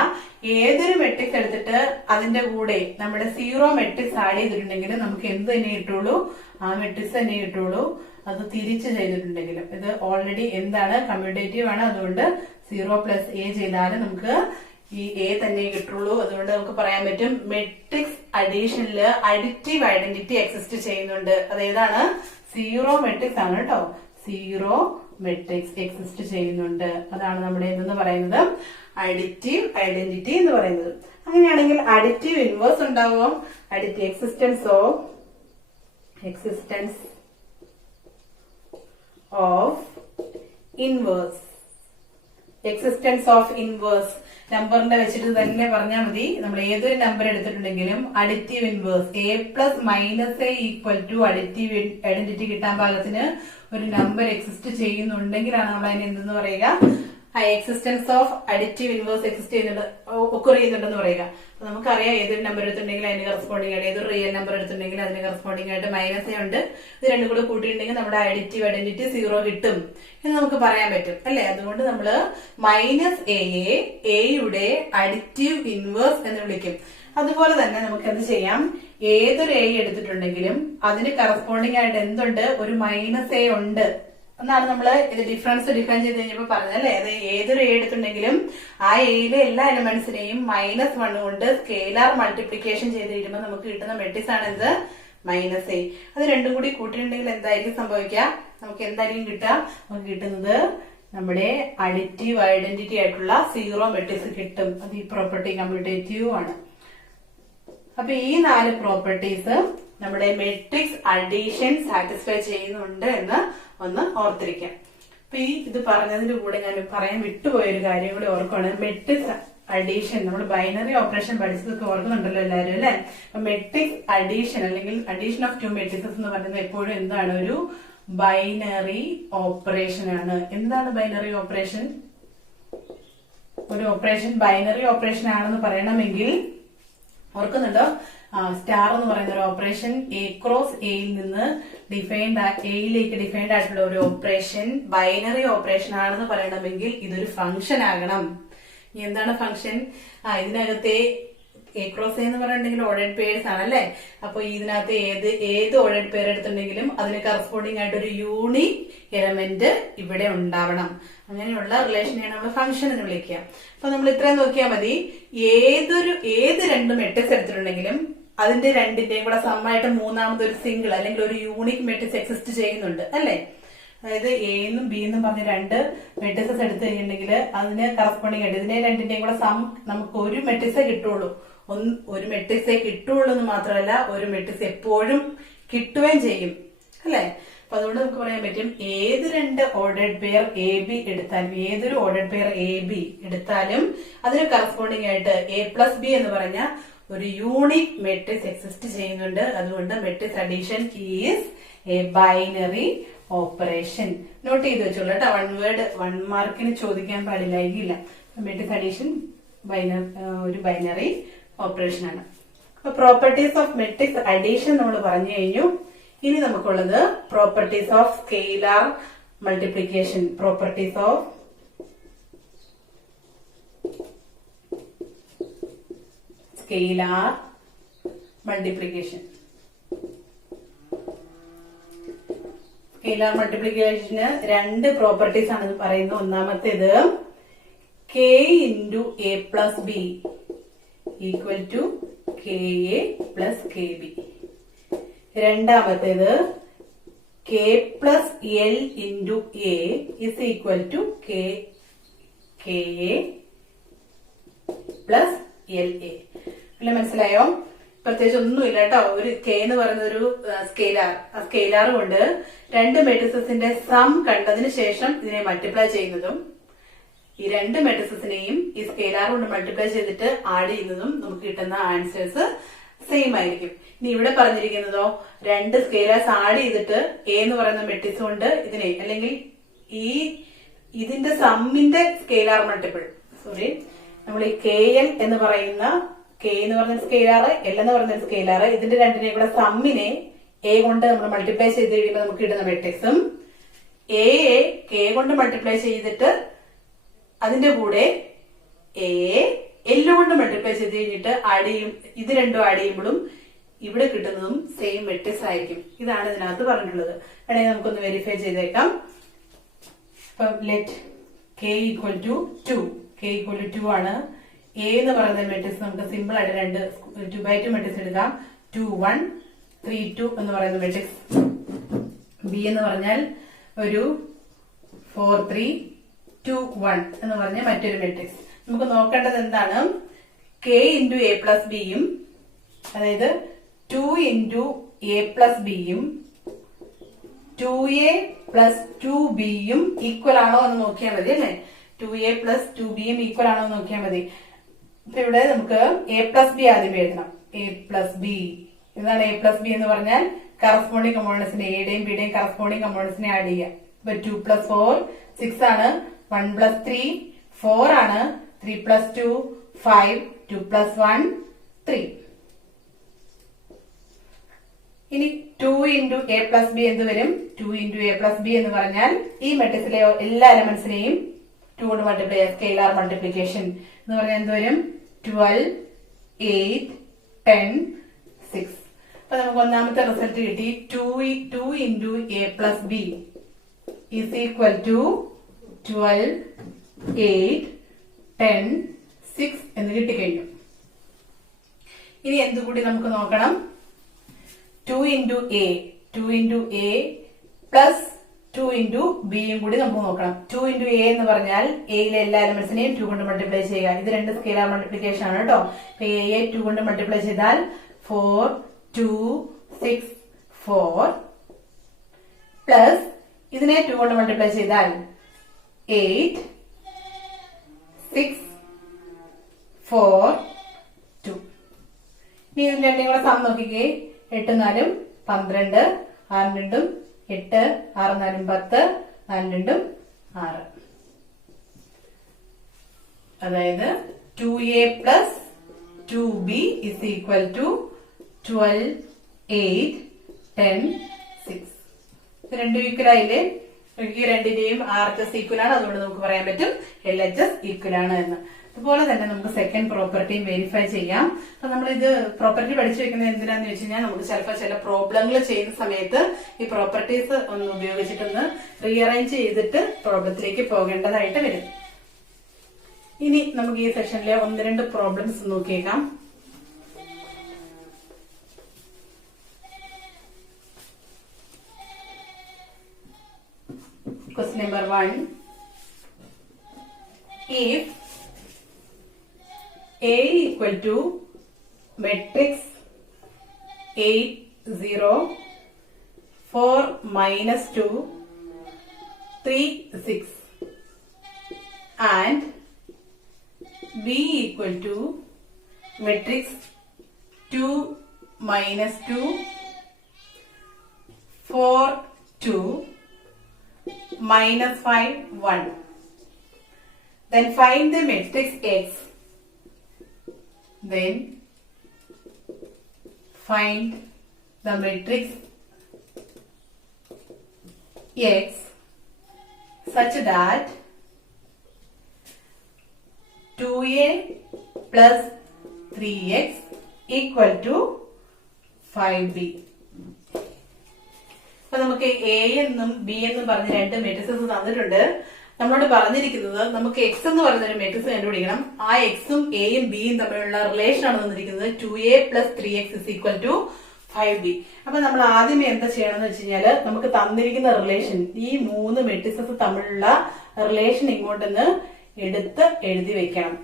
ഏതൊരു മെട്രിക്സ് എടുത്തിട്ട് അതിന്റെ കൂടെ നമ്മുടെ 0 മെട്രിക്സ് ആഡ് ചെയ്തിട്ടുണ്ടെങ്കിൽ നമുക്ക് എന്ത് തന്നെ കിട്ടുള്ളൂ? ആ മെട്രിക്സ് തന്നെ കിട്ടുള്ളൂ. അത് തിരിച്ച് ചെയ്തിട്ടുണ്ടെങ്കിലും. ഇത് ഓൾറെഡി എന്താണ്? കമ്മ്യൂട്ടേറ്റീവ് ആണ്. അതുകൊണ്ട് 0 പ്ലസ് a ചെയ്താലും നമുക്ക് ഈ a തന്നെ കിട്ടുള്ളൂ. അതുകൊണ്ട് നമുക്ക് പറയാൻ പറ്റും മെട്രിക്സ് അഡീഷനിൽ അഡിറ്റീവ് ഐഡന്റിറ്റി എക്സിസ്റ്റ് ചെയ്യുന്നുണ്ട്. അതേതാണ്? 0 മെട്രിക്സ് ആണ് കേട്ടോ. 0 മെട്രിക്സ് എക്സിസ്റ്റ് ചെയ്യുന്നുണ്ട്. അതാണ് നമ്മുടെ എന്തെന്ന് പറയുന്നത്? അഡിറ്റീവ് ഐഡന്റിറ്റി എന്ന് പറയുന്നത്. അങ്ങനെയാണെങ്കിൽ അഡിറ്റീവ് ഇൻവേഴ്സ് ഉണ്ടാവുമോ? Additive existence of inverse. Existence of inverse നമ്പറിന്റെ വെച്ചിട്ട് തന്നെ പറഞ്ഞാൽ മതി. നമ്മൾ ഏതൊരു നമ്പർ എടുത്തിട്ടുണ്ടെങ്കിലും additive inverse a plus minus A equal to additive identity കിട്ടാൻ പാകത്തിന് ഒരു നമ്പർ എക്സിസ്റ്റ് ചെയ്യുന്നുണ്ടെങ്കിലാണ് നമ്മൾ അതിന് എന്തെന്ന് പറയുക? Existence of additive inverse exist ചെയ്യുന്നുണ്ട്, ഒക്കർ ചെയ്യുന്നുണ്ടെന്ന് പറയുക. നമുക്കറിയാം ഏതൊരു നമ്പർ എടുത്തിട്ടുണ്ടെങ്കിൽ അതിന് കറസ്പോണ്ടിങ് ആയിട്ട്, ഏതൊരു റിയൽ നമ്പർ എടുത്തിട്ടുണ്ടെങ്കിൽ അതിന് കറസ്പോണ്ടിങ് ആയിട്ട് മൈനസ് എ ഉണ്ട്. ഇത് രണ്ടും കൂടെ കൂട്ടിയിട്ടുണ്ടെങ്കിൽ നമ്മുടെ അഡിറ്റീവ് ഐഡന്റിറ്റി 0 കിട്ടും എന്ന് നമുക്ക് പറയാൻ പറ്റും അല്ലെ. അതുകൊണ്ട് നമ്മള് മൈനസ് എയുടെ അഡിറ്റീവ് ഇൻവേഴ്സ് എന്ന് വിളിക്കും. അതുപോലെ തന്നെ നമുക്ക് എന്ത് ചെയ്യാം? ഏതൊരു a എടുത്തിട്ടുണ്ടെങ്കിലും അതിന് കറസ്പോണ്ടിങ് ആയിട്ട് എന്തുണ്ട്? ഒരു മൈനസ് എ ഉണ്ട് എന്നാണ് നമ്മൾ ഇത് ഡിഫറൻസ് ഡിഫൈൻ ചെയ്ത് കഴിഞ്ഞപ്പോൾ പറഞ്ഞത് അല്ലെ. അത് ഏതൊരു a എടുത്തിട്ടുണ്ടെങ്കിലും ആ എയിലെ എല്ലാ എലമെന്റ്സിനെയും -1 കൊണ്ട് സ്കെയിലാർ മൾട്ടിപ്ലിക്കേഷൻ ചെയ്ത് കഴിയുമ്പോൾ നമുക്ക് കിട്ടുന്ന മെട്രിക്സ് ആണ് എന്ത്? Minus A. അത് രണ്ടും കൂടി കൂട്ടിയിട്ടുണ്ടെങ്കിൽ എന്തായിരിക്കും സംഭവിക്കുക? നമുക്ക് എന്തായിരിക്കും കിട്ടുക? നമുക്ക് കിട്ടുന്നത് നമ്മുടെ അഡിറ്റീവ് ഐഡന്റിറ്റി ആയിട്ടുള്ള 0 മെട്രിക്സ് കിട്ടും. അത് ഈ പ്രോപ്പർട്ടി കമ്മ്യൂട്ടേറ്റീവ് ആണ്. അപ്പൊ ഈ 4 പ്രോപ്പർട്ടീസ് നമ്മുടെ മെട്രിക്സ് അഡീഷൻ സാറ്റിസ്ഫൈ ചെയ്യുന്നുണ്ട് എന്ന് ഒന്ന് ഓർത്തിരിക്കാം. അപ്പൊ ഇത് പറഞ്ഞതിന്റെ കൂടെ ഞാൻ പറയാൻ വിട്ടുപോയൊരു കാര്യം കൂടി ഓർക്കുകയാണ്. മെട്രിക്സ് അഡീഷൻ നമ്മൾ ബൈനറി ഓപ്പറേഷൻ പഠിച്ചതൊക്കെ ഓർക്കുന്നുണ്ടല്ലോ എല്ലാവരും അല്ലെ. അപ്പൊ മെട്രിക്സ് അഡീഷൻ അല്ലെങ്കിൽ അഡീഷൻ ഓഫ് 2 മെട്രിക്സസ് എന്ന് പറയുന്നത് എപ്പോഴും എന്താണ്? ഒരു ബൈനറി ഓപ്പറേഷൻ ആണ്. എന്താണ് ബൈനറി ഓപ്പറേഷൻ? ഒരു ഓപ്പറേഷൻ ബൈനറി ഓപ്പറേഷൻ ആണെന്ന് പറയണമെങ്കിൽ ഓർക്കുന്നുണ്ടോ? സ്റ്റാർ എന്ന് പറയുന്ന ഒരു ഓപ്പറേഷൻ എ ക്രോസ് എയിൽ നിന്ന് എയിലേക്ക് ഡിഫൈൻഡ് ആയിട്ടുള്ള ഒരു ഓപ്പറേഷൻ ബൈനറി ഓപ്പറേഷൻ ആണെന്ന് പറയണമെങ്കിൽ ഇതൊരു ഫംഗ്ഷൻ ആകണം. ഇനി എന്താണ് ഫംഗ്ഷൻ? ഇതിനകത്തെ എ ക്രോസ് എന്ന് പറഞ്ഞിട്ടുണ്ടെങ്കിൽ ഓർഡേഡ് പേഴ്സ് ആണല്ലേ. അപ്പൊ ഇതിനകത്ത് ഏത് ഓർഡേഡ് പേര് എടുത്തിട്ടുണ്ടെങ്കിലും അതിന് കറസ്പോണ്ടിങ് ആയിട്ട് ഒരു യൂണിക് എലമെന്റ് ഇവിടെ ഉണ്ടാവണം. അങ്ങനെയുള്ള റിലേഷനെയാണ് നമ്മൾ ഫംഗ്ഷൻ എന്ന് വിളിക്കുക. അപ്പൊ നമ്മൾ ഇത്രയും നോക്കിയാൽ മതി. ഏത് രണ്ട് മെട്രിക്സ് എടുത്തിട്ടുണ്ടെങ്കിലും അതിന്റെ രണ്ടിന്റെയും കൂടെ സമ്മായിട്ട് മൂന്നാമതൊരു സിംഗിൾ അല്ലെങ്കിൽ ഒരു യൂണിക് മെട്രിക്സ് എക്സിസ്റ്റ് ചെയ്യുന്നുണ്ട് അല്ലെ. അതായത് എ എന്നും ബി എന്നും പറഞ്ഞ രണ്ട് മെട്രിക്സസ് എടുത്തു കഴിഞ്ഞിട്ടുണ്ടെങ്കിൽ അതിന് കറസ്പോണ്ടിങ് ആയിട്ട് ഇതിനെ രണ്ടിന്റെയും കൂടെ സം നമുക്ക് ഒരു മെട്രിക്സേ കിട്ടുള്ളൂ. ഒരു മെട്രിക്സേ കിട്ടുള്ളൂ എന്ന് മാത്രമല്ല ഒരു മെട്രിക്സ് എപ്പോഴും കിട്ടുകയും ചെയ്യും അല്ലെ. അപ്പൊ അതുകൊണ്ട് നമുക്ക് പറയാൻ പറ്റും ഏത് രണ്ട് ഓർഡേഡ് പെയർ എ ബി എടുത്താലും ഏതൊരു ഓർഡേഡ് പെയർ എ ബി എടുത്താലും അതിന് കറസ്പോണ്ടിങ് ആയിട്ട് എ പ്ലസ് ബി എന്ന് പറഞ്ഞ ഒരു യൂണിക് മെട്രിക്സ് എക്സിസ്റ്റ് ചെയ്യുന്നുണ്ട്. അതുകൊണ്ട് matrix addition is a binary operation. Note ചെയ്ത് വെച്ചോളൂ കേട്ടോ. 1 വേർഡ് 1 മാർക്കിന് ചോദിക്കാൻ പാടില്ല. മെട്രിക്സ് അഡീഷൻ ഒരു ബൈനറി ഓപ്പറേഷൻ ആണ്. അപ്പൊ പ്രോപ്പർട്ടീസ് ഓഫ് മെട്രിക്സ് അഡീഷൻ നമ്മൾ പറഞ്ഞു കഴിഞ്ഞു. ഇനി നമുക്കുള്ളത് properties of scalar multiplication. Properties of scalar multiplication. Scalar മൾട്ടിപ്ലിക്കേഷന് രണ്ട് പ്രോപ്പർട്ടീസ് ആണ് പറയുന്നത്. ഒന്നാമത്തേത് K into A plus B equal to K A plus K B. രണ്ടാമത്തേത് K plus L into A is equal to K A plus L A. അല്ലെ, മനസ്സിലായോ? പ്രത്യേകിച്ച് ഒന്നുമില്ല കേട്ടോ. ഒരു കെ എന്ന് പറയുന്ന ഒരു സ്കെയിലാർ. ആ സ്കെയിലാർ കൊണ്ട് രണ്ട് മെട്രിക്സിന്റെ സം കണ്ടതിന് ശേഷം ഇതിനെ മൾട്ടിപ്ലൈ ചെയ്യുന്നതും ഈ രണ്ട് മെട്രിക്സിനെയും ഈ സ്കെയിലാർ കൊണ്ട് മൾട്ടിപ്ലൈ ചെയ്തിട്ട് ആഡ് ചെയ്യുന്നതും നമുക്ക് കിട്ടുന്ന ആൻസേഴ്സ് സെയിം ആയിരിക്കും. ഇനി ഇവിടെ പറഞ്ഞിരിക്കുന്നതോ രണ്ട് സ്കെയിലാർസ് ആഡ് ചെയ്തിട്ട് എ എന്ന് പറയുന്ന മെട്രിക്സ് കൊണ്ട് ഇതിനെ അല്ലെങ്കിൽ ഇതിന്റെ സമ്മിന്റെ സ്കെയിലാർ മൾട്ടിപ്പിൾ നമ്മൾ ഈ കെ എൽ എന്ന് പറയുന്ന കെ എന്ന് പറഞ്ഞ സ്കെയിലാർ എൽ എന്ന് പറയുന്ന സ്കെയിലാർ ഇതിന്റെ രണ്ടിനെയും കൂടെ സമ്മിനെ എ കൊണ്ട് നമ്മൾ മൾട്ടിപ്ലൈ ചെയ്ത് കഴിയുമ്പോൾ നമുക്ക് കിട്ടുന്ന മെട്രിക്സും എ കെ കൊണ്ട് മൾട്ടിപ്ലൈ ചെയ്തിട്ട് അതിന്റെ കൂടെ എ എല്ല് കൊണ്ട് മൾട്ടിപ്ലൈ ചെയ്ത് കഴിഞ്ഞിട്ട് ആഡ് ചെയ്യും. ഇത് രണ്ടും ആഡ് ചെയ്യുമ്പോഴും ഇവിടെ കിട്ടുന്നതും സെയിം മെട്രിക്സ് ആയിരിക്കും. ഇതാണ് ഇതിനകത്ത് പറഞ്ഞിട്ടുള്ളത്. വേണമെങ്കിൽ നമുക്കൊന്ന് വെരിഫൈ ചെയ്തേക്കാം. ഇപ്പം let K equal to 2. K equal to 2 ആണ്. എ എന്ന് പറയുന്ന മെട്രിക്സ് നമുക്ക് സിമ്പിൾ ആയിട്ട് രണ്ട് 2x2 മെട്രിക്സ് എടുക്കാം. 2 1 3 2 എന്ന് പറയുന്ന മെട്രിക്സ്. ബി എന്ന് പറഞ്ഞാൽ ഒരു 4 3 2 1 എന്ന് പറഞ്ഞ മറ്റൊരു മെട്രിക്സ്. നമുക്ക് നോക്കേണ്ടത് എന്താണ്? കെ ഇൻറ്റു എ പ്ലസ് ബിയും അതായത് 2 ഇൻറ്റു എ പ്ലസ് ബിയും 2a പ്ലസ് 2bയും ഈക്വൽ ആണോ എന്ന് നോക്കിയാൽ മതി അല്ലെ. 2a പ്ലസ് 2bയും ഈക്വൽ ആണോ എന്ന് നോക്കിയാൽ മതി. ഇപ്പൊ ഇവിടെ നമുക്ക് എ പ്ലസ് ബി ആദ്യം എഴുതണം. എ പ്ലസ് ബി എന്താണ് എ പ്ലസ് ബി എന്ന് പറഞ്ഞാൽ കറസ്പോണ്ടിങ് കമ്പോണൻസിനെ എയുടെയും ബിയുടെയും കറസ്പോണ്ടിങ് കമ്പോണൻസിനെ ആഡ് ചെയ്യാം. ഇപ്പൊ 2 പ്ലസ് 4 6 ആണ്. 1 പ്ലസ് 3 4 ആണ്. 3 പ്ലസ് 2 5 2 പ്ലസ് 1 3. ഇനി 2 ഇൻറ്റു എ പ്ലസ് ബി എന്ത് വരും? 2 ഇൻറ്റു എ പ്ലസ് ബി എന്ന് പറഞ്ഞാൽ ഈ മെട്രിക്സിലെ എല്ലാ എലമെന്റ്സിനെയും 2 കൊണ്ട് മൾട്ടിപ്ലൈ ചെയ്യാം. സ്കെയിലാർ മൾട്ടിപ്ലിക്കേഷൻ എന്ന് പറഞ്ഞാൽ എന്ത് വരും? 12 8 10 6. അപ്പൊ നമുക്ക് ഒന്നാമത്തെ റിസൾട്ട് കിട്ടി. 2 into A plus B is equal to 12 8 10 6 എന്ന് കിട്ടിക്കഴിഞ്ഞു. ഇനി എന്തുകൂടി നമുക്ക് നോക്കണം? 2 ഇൻറ്റു എ പ്ലസ് 2 ഇൻറ്റു ബിയും കൂടി നമുക്ക് നോക്കണം. 2 ഇൻറ്റു എ എന്ന് പറഞ്ഞാൽ എയിലെ എല്ലാ എലമെന്റ്സിനെയും 2 കൊണ്ട് മൾട്ടിപ്ലൈ ചെയ്യുക. ഇത് രണ്ട് സ്കെയിലാർ മൾട്ടിപ്ലിക്കേഷൻ ആണ് കേട്ടോ. എ 2 കൊണ്ട് മൾട്ടിപ്ലൈ ചെയ്താൽ 4 2 6 4 പ്ലസ് ഇതിനെ 2 കൊണ്ട് മൾട്ടിപ്ലൈ ചെയ്താൽ 8 6 4 2. ഇനി ഇതിന്റെ രണ്ടും കൂടെ സം നോക്കിക്കേ. 8 4 12 6 2 8 6 4 10 4 2 6. അതായത് 2a plus 2b is equal to 12, 8, 10, 6. ഇത് രണ്ടും ഈക്വൽ ആയില്ലേ? ഈ രണ്ടിന്റെയും RHS ഈക്വൽ ആണ്. അതുകൊണ്ട് നമുക്ക് പറയാൻ പറ്റും LHS ഈക്വൽ ആണ് എന്ന്. അതുപോലെ തന്നെ നമുക്ക് സെക്കൻഡ് പ്രോപ്പർട്ടിയും വെരിഫൈ ചെയ്യാം. അപ്പൊ നമ്മൾ ഇത് പ്രോപ്പർട്ടി പഠിച്ചു വെക്കുന്നത് എന്തിനാന്ന് വെച്ച് കഴിഞ്ഞാൽ നമുക്ക് ചിലപ്പോൾ ചില പ്രോബ്ലങ്ങൾ ചെയ്യുന്ന സമയത്ത് ഈ പ്രോപ്പർട്ടീസ് ഒന്ന് ഉപയോഗിച്ചിട്ടൊന്ന് റീഅറേഞ്ച് ചെയ്തിട്ട് പ്രോബ്ലത്തിലേക്ക് പോകേണ്ടതായിട്ട് വരും. ഇനി നമുക്ക് ഈ സെഷനിലെ 1-2 problems നോക്കിയേക്കാം. Question number 1. If A equal to matrix 8, 0, 4, -2, 3, 6 and B equal to matrix 2, -2, 4, 2, -5, 1. Then find the matrix X. Then find the matrix X such that 2A plus 3X equal to 5B. അപ്പൊ നമുക്ക് A എന്നും B എന്നും പറഞ്ഞ രണ്ട് matrixes തന്നിട്ടുണ്ട്. നമ്മളോട് പറഞ്ഞിരിക്കുന്നത് നമുക്ക് X എന്ന് പറയുന്ന ഒരു മെട്രിക്സ് കണ്ടുപിടിക്കണം. ആ Xഉം Aയും Bയും തമ്മിലുള്ള റിലേഷൻ ആണ് തന്നിരിക്കുന്നത് 2A plus 3X is equal to 5B. അപ്പൊ നമ്മൾ ആദ്യമേ എന്താ ചെയ്യണമെന്ന് വെച്ച് കഴിഞ്ഞാല് നമുക്ക് തന്നിരിക്കുന്ന റിലേഷൻ, ഈ 3 മെട്രിക്സസ് തമ്മിലുള്ള റിലേഷൻ ഇങ്ങോട്ടൊന്ന് എടുത്ത് എഴുതി വെക്കണം.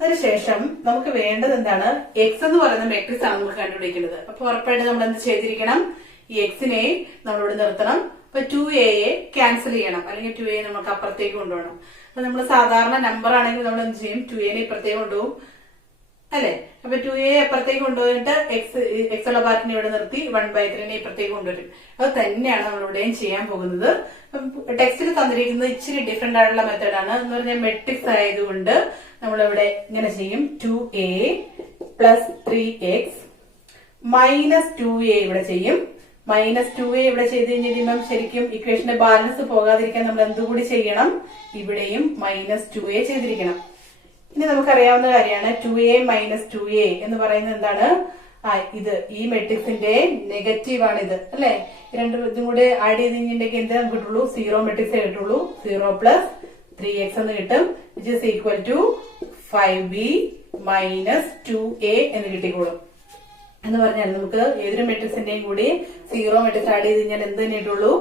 അതിനുശേഷം നമുക്ക് വേണ്ടത് എന്താണ്? X എന്ന് പറയുന്ന മെട്രിക്സ് ആണ് നമുക്ക് കണ്ടുപിടിക്കേണ്ടത്. അപ്പൊ ഉറപ്പായിട്ട് നമ്മൾ എന്ത് ചെയ്തിരിക്കണം? ഈ Xനെ നമ്മളിവിടെ നിർത്തണം. അപ്പൊ 2Aയെ ക്യാൻസൽ ചെയ്യണം, അല്ലെങ്കിൽ 2A നമുക്ക് അപ്പുറത്തേക്ക് കൊണ്ടുപോകണം. അപ്പൊ നമ്മൾ സാധാരണ നമ്പർ ആണെങ്കിൽ നമ്മൾ എന്ത് ചെയ്യും? 2Aനെ ഇപ്പുറത്തേക്ക് കൊണ്ടുപോകും അല്ലെ? അപ്പൊ 2A അപ്പുറത്തേക്ക് കൊണ്ടുപോയിട്ട് X ഉള്ള പാർട്ടിനെ ഇവിടെ നിർത്തി 1/3നെ ഇപ്പുറത്തേക്ക് കൊണ്ടുവരും. അത് തന്നെയാണ് നമ്മൾ ഇവിടെയും ചെയ്യാൻ പോകുന്നത്. ടെക്സ്റ്റിൽ തന്നിരിക്കുന്നത് ഇച്ചിരി ഡിഫറെന്റ് ആയിട്ടുള്ള മെത്തേഡാണ്. എന്ന് പറഞ്ഞാൽ മെട്രിക്സ് ആയതുകൊണ്ട് നമ്മളിവിടെ ഇങ്ങനെ ചെയ്യും. 2A plus 3X minus 2A ഇവിടെ ചെയ്യും. -2A ഇവിടെ ചെയ്ത് കഴിഞ്ഞാൽ ശരിക്കും ഇക്വേഷന്റെ ബാലൻസ് പോകാതിരിക്കാൻ നമ്മൾ എന്തുകൂടി ചെയ്യണം? ഇവിടെയും -2A ചെയ്തിരിക്കണം. ഇനി നമുക്കറിയാവുന്ന കാര്യമാണ് 2A - 2A എന്ന് പറയുന്നത് എന്താണ്? ഇത് ഈ മെട്രിക്സിന്റെ നെഗറ്റീവ് ആണ് ഇത് അല്ലെ? ഇതും കൂടെ ആഡ് ചെയ്ത് കഴിഞ്ഞിട്ടുണ്ടെങ്കിൽ എന്താ നമുക്ക് കിട്ടുള്ളൂ? 0 മെട്രിക്സേ കിട്ടുള്ളൂ. 0 plus 3X എന്ന് കിട്ടും, which is equal to 5B minus 2A എന്ന് കിട്ടിക്കോളും. എന്ന് പറഞ്ഞാൽ നമുക്ക് ഏതൊരു മെട്രിക്സിന്റെയും കൂടി 0 മെട്രിക്സ് ആഡ് ചെയ്ത് കഴിഞ്ഞാൽ എന്ത് തന്നെ കിട്ടുള്ളൂ?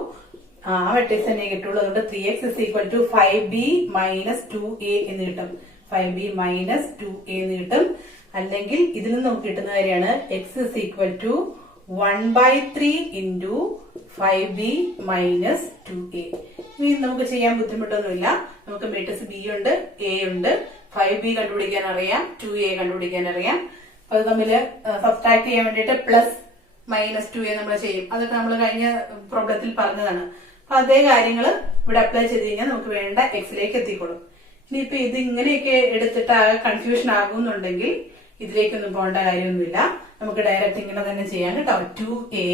ആ മെട്രിക്സ് തന്നെ കിട്ടുള്ളൂ. അതുകൊണ്ട് 3X is equal to 5B minus 2A എന്ന് കിട്ടും. 5B minus 2A എന്ന് കിട്ടും. അല്ലെങ്കിൽ ഇതിൽ നിന്ന് നമുക്ക് കിട്ടുന്ന കാര്യമാണ് X is equal to 1/3 into 5B minus 2A. ഇനി നമുക്ക് ചെയ്യാൻ ബുദ്ധിമുട്ടൊന്നുമില്ല. നമുക്ക് മെട്രിക്സ് B ഉണ്ട്, A ഉണ്ട്, 5B കണ്ടുപിടിക്കാൻ അറിയാം, 2A കണ്ടുപിടിക്കാൻ അറിയാം. അത് തമ്മിൽ സബ്സ്ട്രാക്ട് ചെയ്യാൻ വേണ്ടിയിട്ട് +-2A നമ്മൾ ചെയ്യും. അതൊക്കെ നമ്മൾ കഴിഞ്ഞ പ്രോബ്ലത്തിൽ പറഞ്ഞതാണ്. അപ്പൊ അതേ കാര്യങ്ങൾ ഇവിടെ അപ്ലൈ ചെയ്ത് കഴിഞ്ഞാൽ നമുക്ക് വേണ്ട Xലേക്ക് എത്തിക്കോളും. ഇനിയിപ്പോ ഇത് ഇങ്ങനെയൊക്കെ എടുത്തിട്ട് ആകെ കൺഫ്യൂഷൻ ആകുന്നുണ്ടെങ്കിൽ ഇതിലേക്കൊന്നും പോകേണ്ട കാര്യമൊന്നുമില്ല. നമുക്ക് ഡയറക്റ്റ് ഇങ്ങനെ തന്നെ ചെയ്യാം കേട്ടോ. 2A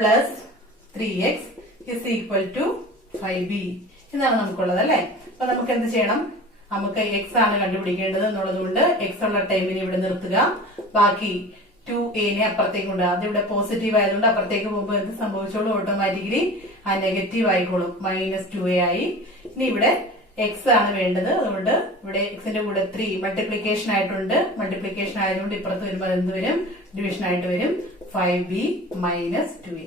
plus 3X is equal to 5B ഇതാണ് നമുക്കുള്ളത് അല്ലെ? അപ്പൊ നമുക്ക് എന്ത് ചെയ്യണം? നമുക്ക് X ആണ് കണ്ടുപിടിക്കേണ്ടത് എന്നുള്ളത് കൊണ്ട് X ഉള്ള ടൈമിനെ ഇവിടെ നിർത്തുക. ബാക്കി 2Aനെ അപ്പുറത്തേക്ക് കൊണ്ടുപോകുക. അതിവിടെ പോസിറ്റീവ് ആയതുകൊണ്ട് അപ്പുറത്തേക്ക് പോകുമ്പോൾ എന്ത് സംഭവിച്ചോളും? ഓട്ടോമാറ്റിക്കലി ആ നെഗറ്റീവ് ആയിക്കോളും. -2A ആയി. ഇനി ഇവിടെ X ആണ് വേണ്ടത്. അതുകൊണ്ട് ഇവിടെ Xന്റെ കൂടെ 3 മൾട്ടിപ്ലിക്കേഷൻ ആയിട്ടുണ്ട്. മൾട്ടിപ്ലിക്കേഷൻ ആയതുകൊണ്ട് ഇപ്പുറത്ത് വരുമ്പോൾ എന്ത് വരും? ഡിവിഷൻ ആയിട്ട് വരും. 5B minus 2A.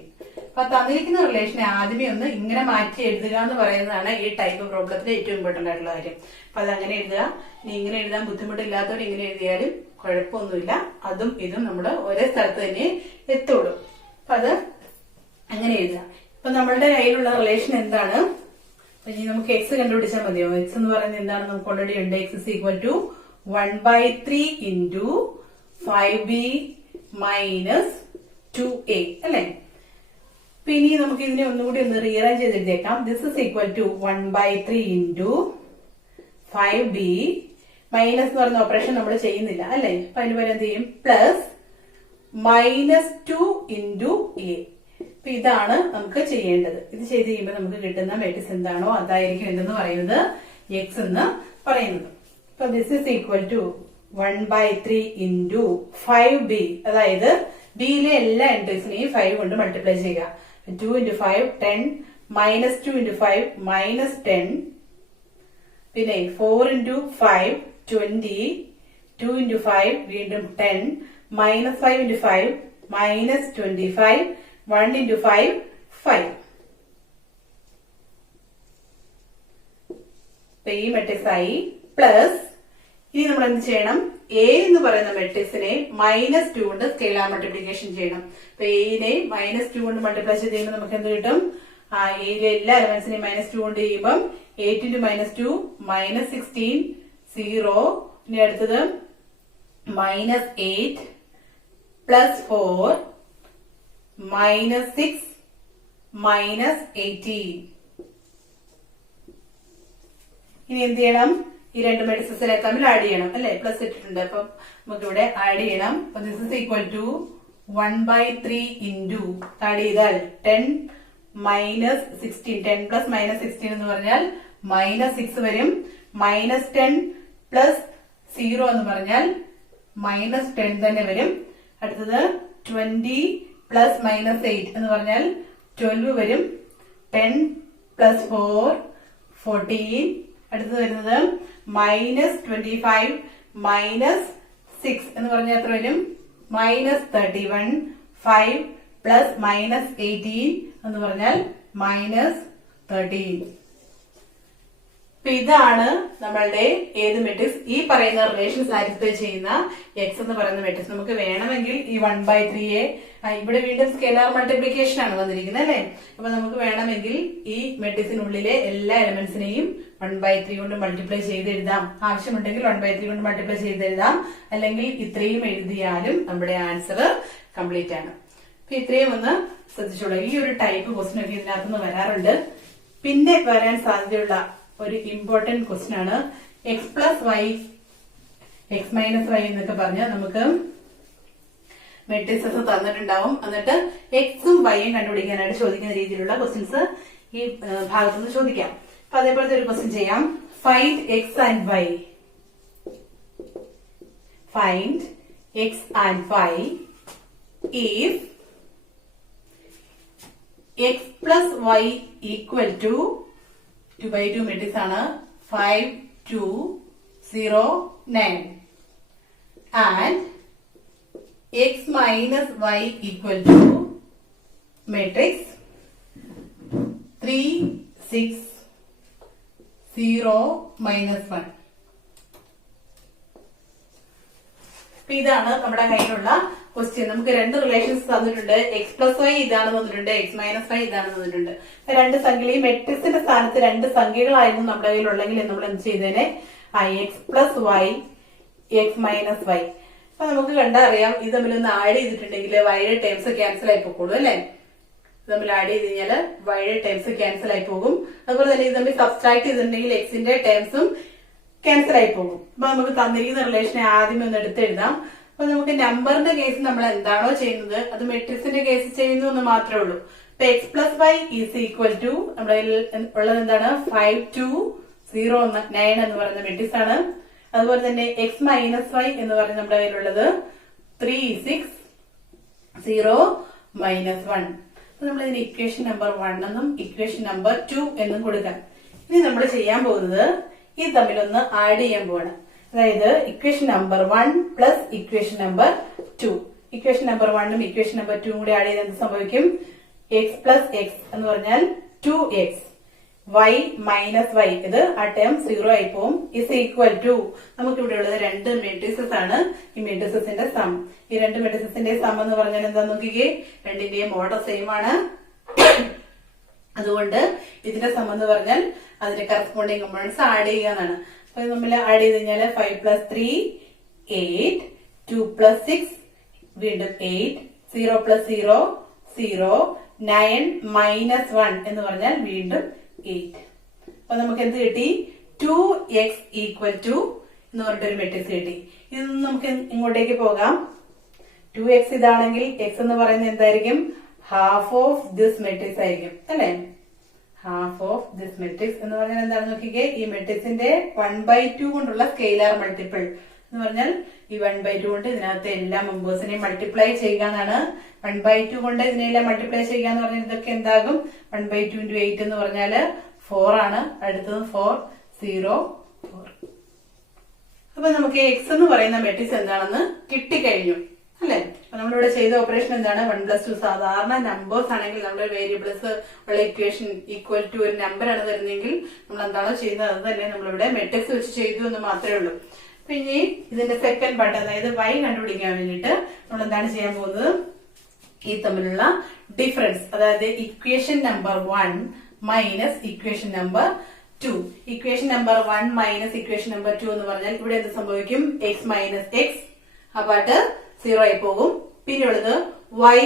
അപ്പൊ തന്നിരിക്കുന്ന റിലേഷനെ ആദ്യമേ ഒന്ന് ഇങ്ങനെ മാറ്റി എഴുതുക എന്ന് പറയുന്നതാണ് ഈ ടൈപ്പ് പ്രോബ്ലത്തിലെ ഏറ്റവും ഇമ്പോർട്ടന്റ് ആയിട്ടുള്ള കാര്യം. അപ്പൊ അതങ്ങനെ എഴുതുക. ഇനി ഇങ്ങനെ എഴുതാൻ ബുദ്ധിമുട്ടില്ലാത്തവർ ഇങ്ങനെ എഴുതിയാലും കുഴപ്പമൊന്നുമില്ല. അതും ഇതും നമ്മൾ ഒരേ സ്ഥലത്ത് തന്നെ എത്തുള്ളൂ. അപ്പൊ അത് അങ്ങനെ എഴുതുക. ഇപ്പൊ നമ്മളുടെ കയ്യിലുള്ള റിലേഷൻ എന്താണ്? ഇനി നമുക്ക് X കണ്ടുപിടിച്ചാൽ മതിയോ? X എന്ന് പറയുന്നത് എന്താണ്? നമുക്ക് ഓൾറെഡി ഉണ്ട്. X is equal to 1/3 into 5B minus 2A അല്ലെ? ഇനി നമുക്ക് ഇതിനെ ഒന്നുകൂടി ഒന്ന് റീഅറേഞ്ച് ചെയ്തെഴുതേക്കാം. This is equal to 1/3 into 5B minus എന്ന് പറയുന്ന ഓപ്പറേഷൻ നമ്മൾ ചെയ്യുന്നില്ല അല്ലെ. അപ്പൊ അതിന് പകരം എന്ത് ചെയ്യും, പ്ലസ് -2 ഇൻറ്റു എ. അപ്പൊ ഇതാണ് നമുക്ക് ചെയ്യേണ്ടത്. ഇത് ചെയ്ത് കഴിയുമ്പോൾ നമുക്ക് കിട്ടുന്ന മാട്രിക്സ് എന്താണോ അതായിരിക്കും എന്തെന്ന് പറയുന്നത് എക്സ് എന്ന് പറയുന്നത്. അപ്പൊ this is equal to 1/3 into 5b. അതായത് ബിയിലെ എല്ലാ എൻട്രീസിനെയും 5 കൊണ്ട് മൾട്ടിപ്ലൈ ചെയ്യുക. 2 ഇൻറ്റു 5 10, -2 ഇൻറ്റു 5 -10, പിന്നെ 4 ഇൻറ്റു 5 20, 2 ഇൻറ്റു 5 വീണ്ടും 10, -5 ഇൻറ്റു 5 -25, 1 ഇൻറ്റു 5 5. ഈ മെട്രിക്സ് ആയി. പ്ലസ് ഇനി നമ്മൾ എന്ത് ചെയ്യണം, എ എന്ന് പറയുന്ന മെട്രിക്സിനെ -2 കൊണ്ട് സ്കെയിലാർ മൾട്ടിപ്ലിക്കേഷൻ ചെയ്യണം. അപ്പൊ എനെ -2 കൊണ്ട് മൾട്ടിപ്ലൈ ചെയ്ത് കഴിയുമ്പോൾ നമുക്ക് എന്ത് കിട്ടും, എയിലെ എല്ലാ എലമെന്റ്സിനെയും -2 കൊണ്ട് ചെയ്യുമ്പോൾ 8 ഇൻറ്റു -2 -16 0. ഇനി അടുത്തത് -8 +4 -6 -18. ഇനി എന്ത് ചെയ്യണം, ഈ രണ്ട് മെട്രിക്സിനെ തമ്മിൽ ആഡ് ചെയ്യണം അല്ലെ. പ്ലസ് ഇട്ടിട്ടുണ്ട്, അപ്പൊ നമുക്ക് ഇവിടെ ആഡ് ചെയ്യണം. അപ്പൊ this is equal to 1/3 into add ചെയ്താൽ 10 -16, 10 പ്ലസ് -16 എന്ന് പറഞ്ഞാൽ -6 വരും. -10 പ്ലസ് 0 എന്ന് പറഞ്ഞാൽ -10 തന്നെ വരും. അടുത്തത് 20 പ്ലസ് -8 എന്ന് പറഞ്ഞാൽ 12 വരും. 10 പ്ലസ് 4 14. അടുത്തത് വരുന്നത് -25 -6 എന്ന് പറഞ്ഞാൽ എത്ര വരും, -31. 5 പ്ലസ് -18 എന്ന് പറഞ്ഞാൽ -13. അപ്പൊ ഇതാണ് നമ്മളുടെ ഏത് മെട്രിക്സ്, ഈ പറയുന്ന റിലേഷൻ സാറ്റിസ്ഫൈ ചെയ്യുന്ന എക്സ് എന്ന് പറയുന്ന മെട്രിക്സ്. നമുക്ക് വേണമെങ്കിൽ ഈ 1/3യെ ഇവിടെ വീണ്ടും സ്കെയിലാർ മൾട്ടിപ്ലിക്കേഷൻ ആണ് വന്നിരിക്കുന്നത് അല്ലെ. അപ്പൊ നമുക്ക് വേണമെങ്കിൽ ഈ മെട്രിക്സിനുള്ളിലെ എല്ലാ എലമെന്റ്സിനെയും 1/3 കൊണ്ട് മൾട്ടിപ്ലൈ ചെയ്ത് എഴുതാം. ആവശ്യമുണ്ടെങ്കിൽ 1/3 കൊണ്ട് മൾട്ടിപ്ലൈ ചെയ്ത് എഴുതാം. അല്ലെങ്കിൽ ഇത്രയും എഴുതിയാലും നമ്മുടെ ആൻസർ കംപ്ലീറ്റ് ആണ്. അപ്പൊ ഇത്രയും ഒന്ന് ശ്രദ്ധിച്ചോളൂ. ഈ ഒരു ടൈപ്പ് ക്വസ്റ്റ്യൻ ഒക്കെ ഇതിനകത്തുനിന്ന് വരാറുണ്ട്. പിന്നെ വരാൻ സാധ്യതയുള്ള ഒരു ഇമ്പോർട്ടന്റ് ക്വസ്റ്റ്യൻ ആണ് X plus Y X minus Y എന്നൊക്കെ പറഞ്ഞ് നമുക്ക് മെട്രിക്സസ് തന്നിട്ടുണ്ടാവും. എന്നിട്ട് എക്സും വൈയും കണ്ടുപിടിക്കാനായിട്ട് ചോദിക്കുന്ന രീതിയിലുള്ള ക്വസ്റ്റ്യൻസ് ഈ ഭാഗത്തുനിന്ന് ചോദിക്കാം. അപ്പൊ അതേപോലത്തെ ഒരു ക്വസ്റ്റ്യൻ ചെയ്യാം. Find X and Y. Find X and Y if x plus y equal to 2/2 matrix ആണ് 5 2 0 9 and x minus y equal to matrix 3 6 0 minus 1. ഇതാണ് നമ്മുടെ കയ്യിലുള്ള ക്വസ്റ്റ്യൻ. നമുക്ക് രണ്ട് റിലേഷൻസ് തന്നിട്ടുണ്ട്. എക്സ് പ്ലസ് വൈ ഇതാണെന്ന് തന്നിട്ടുണ്ട്, എക്സ് മൈനസ് വൈ ഇതാണെന്ന് തന്നിട്ടുണ്ട്. രണ്ട് സംഖ്യകൾ ഈ മെട്രിക്സിന്റെ സ്ഥാനത്ത് രണ്ട് സംഖ്യകളായിരുന്നു നമ്മുടെ കയ്യിലുള്ളെങ്കിൽ നമ്മൾ എന്ത് ചെയ്തേനെ, X plus Y X minus Y. അപ്പൊ നമുക്ക് കണ്ടറിയാം ഇത് തമ്മിലൊന്ന് ആഡ് ചെയ്തിട്ടുണ്ടെങ്കിൽ വൈയുടെ ടേംസ് ക്യാൻസൽ ആയി പോകുള്ളൂ അല്ലെ. ഇത് തമ്മിൽ ആഡ് ചെയ്ത് കഴിഞ്ഞാൽ വൈയുടെ ടേംസ് ക്യാൻസൽ ആയി പോകും. അതുപോലെ തന്നെ ഇത് തമ്മിൽ സബ്സ്ട്രാക്ട് ചെയ്തിട്ടുണ്ടെങ്കിൽ എക്സിന്റെ ടേംസും ക്യാൻസൽ ആയി പോകും. അപ്പൊ നമുക്ക് തന്നിരിക്കുന്ന റിലേഷനെ ആദ്യം ഒന്ന് എടുത്തെഴുതാം. അപ്പൊ നമുക്ക് നമ്പറിന്റെ കേസ് നമ്മൾ എന്താണോ ചെയ്യുന്നത് അത് മെട്രിക്സിന്റെ കേസ് ചെയ്യുന്നു എന്ന് മാത്രമേ ഉള്ളൂ. അപ്പൊ X plus Y is equal to നമ്മുടെ ഉള്ളത് എന്താണ്, 5 2 0 9 എന്ന് പറയുന്ന മെട്രിക്സ് ആണ്. അതുപോലെ തന്നെ എക്സ് മൈനസ് വൈ എന്ന് പറയുന്ന നമ്മുടെ കയ്യിലുള്ളത് 3 6 0 മൈനസ് 1. അപ്പൊ നമ്മൾ ഇതിന് ഇക്വേഷൻ നമ്പർ 1 എന്നും ഇക്വേഷൻ നമ്പർ 2 എന്നും കൊടുക്കാം. ഇനി നമ്മൾ ചെയ്യാൻ പോകുന്നത് ഇത് തമ്മിലൊന്ന് ആഡ് ചെയ്യാൻ പോവാണ്. അതായത് equation number 1 plus equation number 2. Equation number 1ഉം ഇക്വേഷൻ നമ്പർ 2ഉം കൂടി ആഡ് ചെയ്ത് എന്ത് സംഭവിക്കും, എക്സ് പ്ലസ് എക്സ് എന്ന് പറഞ്ഞാൽ 2x, വൈ മൈനസ് വൈ ഇത് ആ ടേം 0 ആയി പോവും, ഇസ് ഈക്വൽ ടു നമുക്ക് ഇവിടെ ഉള്ളത് രണ്ട് മെട്രിക്സസ് ആണ്. ഈ മെട്രിക്സസിന്റെ സം, ഈ രണ്ട് മെട്രിക്സസിന്റെ സം എന്ന് പറഞ്ഞാൽ എന്താ നോക്കിക്കേ, രണ്ടിന്റെയും ഓർഡർ സെയിം ആണ്. അതുകൊണ്ട് ഇതിന്റെ സം എന്ന് പറഞ്ഞാൽ അതിന്റെ കറസ്പോണ്ടിങ് കമ്പോണൻസ് ആഡ് ചെയ്യുക എന്നാണ്. അപ്പൊ നമ്മൾ ആഡ് ചെയ്ത് കഴിഞ്ഞാൽ 5 + 3 8, 2 + 6 വീണ്ടും 8, 0 + 0 0, 9 - 1 എന്ന് പറഞ്ഞാൽ വീണ്ടും 8. അപ്പൊ നമുക്ക് എന്ത് കിട്ടി, 2x = എന്ന് പറഞ്ഞിട്ടൊരു മെട്രിക്സ് കിട്ടി. ഇത് നമുക്ക് ഇങ്ങോട്ടേക്ക് പോകാം. 2x ഇതാണെങ്കിൽ x എന്ന് പറയുന്നത് എന്തായിരിക്കും? ഹാഫ് ഓഫ് ദിസ് മെട്രിക്സ് ആയിരിക്കും അല്ലെ? ഹാഫ് ഓഫ് ദിസ് മെട്രിക്സ് എന്ന് പറഞ്ഞാൽ എന്താണെന്ന് നോക്കിക്കേ, ഈ മെട്രിക്സിന്റെ 1/2 കൊണ്ടുള്ള സ്കെയിലാർ മൾട്ടിപ്പിൾ എന്ന് പറഞ്ഞാൽ ഈ 1/2 കൊണ്ട് ഇതിനകത്ത് എല്ലാ മെമ്പേഴ്സിനെയും മൾട്ടിപ്ലൈ ചെയ്യുക എന്നാണ്. 1/2 കൊണ്ട് ഇതിനെല്ലാം മൾട്ടിപ്ലൈ ചെയ്യുക എന്ന് പറഞ്ഞാൽ ഇതൊക്കെ എന്താകും? 1/2 into 8 എന്ന് പറഞ്ഞാല് 4 ആണ്. അടുത്തത് 4 0 4. അപ്പൊ നമുക്ക് എക്സ് എന്ന് പറയുന്ന മെട്രിക്സ് എന്താണെന്ന് കിട്ടിക്കഴിഞ്ഞു അല്ലെ? അപ്പൊ നമ്മളിവിടെ ചെയ്ത ഓപ്പറേഷൻ എന്താണ്? 1+2. സാധാരണ നമ്പേഴ്സ് ആണെങ്കിൽ നമ്മുടെ വേരിയബിൾസ് ഉള്ള ഇക്വേഷൻ ഈക്വൽ ടു ഒരു നമ്പർ ആണ് തരുന്നെങ്കിൽ നമ്മൾ എന്താണോ ചെയ്യുന്നത് അത് തന്നെ നമ്മളിവിടെ മെട്രിക്സ് വെച്ച് ചെയ്തു എന്ന് മാത്രമേ ഉള്ളൂ. പിന്നെ ഇതിന്റെ സെക്കൻഡ് പാർട്ട്, അതായത് y കണ്ടുപിടിക്കാൻ വേണ്ടിയിട്ട് നമ്മൾ എന്താണ് ചെയ്യാൻ പോകുന്നത്? ഈ തമ്മിലുള്ള ഡിഫറൻസ്, അതായത് equation number 1 minus equation number 2. Equation number 1 minus equation number 2 എന്ന് പറഞ്ഞാൽ ഇവിടെ എന്ത് സംഭവിക്കും? x മൈനസ് x, ആ പാട്ട് 0 ആയി പോകും. പിന്നെയുള്ളത് y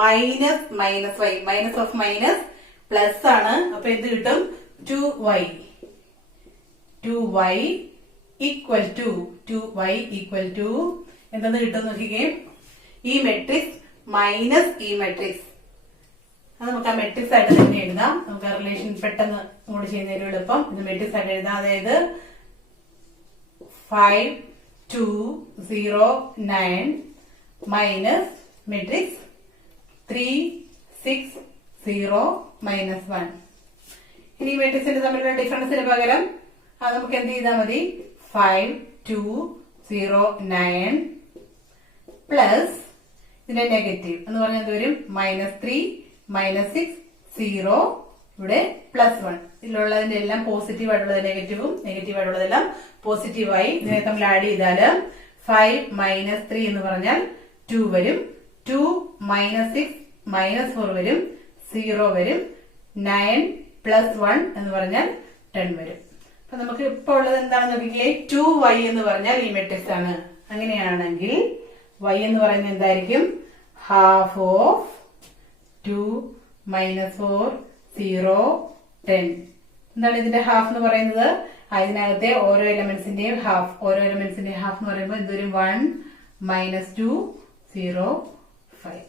minus minus y, minus of minus plus ആണ്. അപ്പൊ എന്ത് കിട്ടും? 2y ഈക്വൽ ടു എന്തെന്ന് കിട്ടും നോക്കിക്കേ? ഈ മെട്രിക്സ് മൈനസ് ഈ മെട്രിക്സ്. അത് നമുക്ക് ആ മെട്രിക്സ് ആയിട്ട് തന്നെ എഴുതാം. നമുക്ക് ആ റിലേഷൻ പെട്ടെന്ന് ഇങ്ങോട്ട് ചെയ്യുന്നതിന് എളുപ്പം ഇത് മെട്രിക്സ് ആയിട്ട് എഴുതാം. അതായത് 5 2 0 9 മൈനസ് മെട്രിക്സ് 3 6 0 മൈനസ് 1. ഇനി മെട്രിക്സിന്റെ തമ്മിലുള്ള ഡിഫറൻസിന് പകരം അത് നമുക്ക് എന്ത് ചെയ്താൽ മതി? 5 2 0 9 പ്ലസ് ഇതിന്റെ നെഗറ്റീവ് എന്ന് പറഞ്ഞാൽ എന്ത് വരും? -3 -6 0 ഇവിടെ +1. ഇതിലുള്ളതിന്റെ എല്ലാം പോസിറ്റീവ് ആയിട്ടുള്ളത് നെഗറ്റീവും, നെഗറ്റീവ് ആയിട്ടുള്ളതെല്ലാം പോസിറ്റീവായി ഇതിനെ തമ്മിൽ ആഡ് ചെയ്താൽ 5 -3 എന്ന് പറഞ്ഞാൽ 2 വരും. 2 -6 -4 വരും. 0 വരും. 9 + 1 എന്ന് പറഞ്ഞാൽ 10 വരും. അപ്പൊ നമുക്ക് ഇപ്പൊ ഉള്ളത് എന്താണെന്ന് നോക്കിക്കേ? 2y എന്ന് പറഞ്ഞാൽ ഈ മെട്രിക്സ് ആണ്. അങ്ങനെയാണെങ്കിൽ y എന്ന് പറയുന്നത് എന്തായിരിക്കും? Half of 2 -4 0 10. എന്താണ് ഇതിന്റെ ഹാഫ് എന്ന് പറയുന്നത്? അതിനകത്തെ ഓരോ എലമെന്റ്സിന്റെയും ഹാഫ് എന്ന് പറയുമ്പോൾ എന്തൊരു 1 -2 0 5.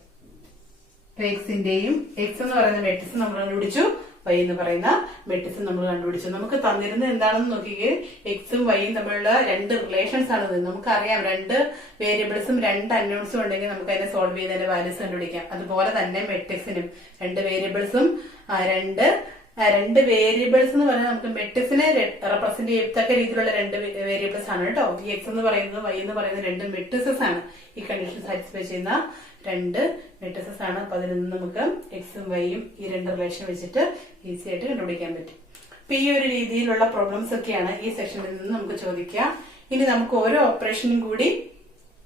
എക്സിന്റെയും x എന്ന് പറയുന്ന മെട്രിക്സ് നമ്മൾ കണ്ടുപിടിച്ചു, y എന്ന് പറയുന്ന മെട്രിക്സ് നമ്മൾ കണ്ടുപിടിച്ചു. നമുക്ക് തന്നിരുന്നത് എന്താണെന്ന് നോക്കിക്കേ? എക്സും വൈയും തമ്മിലുള്ള രണ്ട് റിലേഷൻസ് ആണ്. നമുക്കറിയാം, രണ്ട് വേരിയബിൾസും രണ്ട് അൺനോൺസും ഉണ്ടെങ്കിൽ നമുക്ക് അതിനെ സോൾവ് ചെയ്തതിന്റെ വാല്യൂസ് കണ്ടുപിടിക്കാം. അതുപോലെ തന്നെ മെട്രിക്സിനും രണ്ട് വേരിയബിൾസും രണ്ട് വേരിയബിൾസ് എന്ന് പറഞ്ഞാൽ നമുക്ക് മെട്രിക്സിനെ റെപ്രസെന്റ് ചെയ്യത്തക്ക രീതിയിലുള്ള രണ്ട് വേരിയബിൾസ് ആണ് കേട്ടോ. ഈ എക്സ് എന്ന് പറയുന്നത് വൈ എന്ന് പറയുന്നത് രണ്ട് മെട്രിക്സസ് ആണ്. ഈ കണ്ടീഷൻ സാറ്റിസ്ഫൈ ചെയ്യുന്ന രണ്ട് മെട്രിക്സസ് ആണ്. അപ്പൊ അതിൽ നിന്ന് നമുക്ക് എക്സും വൈയും ഈ രണ്ട് റിലേഷൻ വെച്ചിട്ട് ഈസി ആയിട്ട് കണ്ടുപിടിക്കാൻ പറ്റും. അപ്പൊ ഈ ഒരു രീതിയിലുള്ള പ്രോബ്ലംസ് ഒക്കെയാണ് ഈ സെക്ഷനിൽ നിന്ന് നമുക്ക് ചോദിക്കുക. ഇനി നമുക്ക് ഓരോ ഓപ്പറേഷനും കൂടി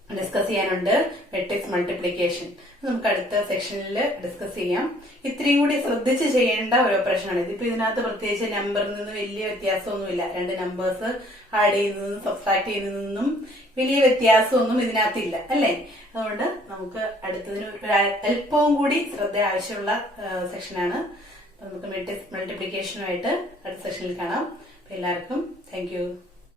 ഡിസ്കസ് ചെയ്യാനുണ്ട്. മെട്രിക്സ് മൾട്ടിപ്ലിക്കേഷൻ നമുക്ക് അടുത്ത സെക്ഷനിൽ ഡിസ്കസ് ചെയ്യാം. ഇത്രയും കൂടി ശ്രദ്ധിച്ച് ചെയ്യേണ്ട ഒരു ഓപ്പറേഷൻ ആണ്. ഇതിപ്പോ ഇതിനകത്ത് പ്രത്യേകിച്ച് നമ്പറിൽ നിന്ന് വലിയ വ്യത്യാസമൊന്നുമില്ല. രണ്ട് നമ്പേഴ്സ് ആഡ് ചെയ്യുന്നതും സബ്ട്രാക്ട് ചെയ്യുന്നതൊന്നും വലിയ വ്യത്യാസമൊന്നും ഇതിനകത്തില്ല അല്ലെ? അതുകൊണ്ട് നമുക്ക് അടുത്തതിന് ഒരു അല്പവും കൂടി ശ്രദ്ധ ആവശ്യമുള്ള സെക്ഷനാണ്. നമുക്ക് മെട്രിക്സ് മൾട്ടിപ്ലിക്കേഷനുമായിട്ട് അടുത്ത സെക്ഷനിൽ കാണാം. എല്ലാവർക്കും താങ്ക് യു.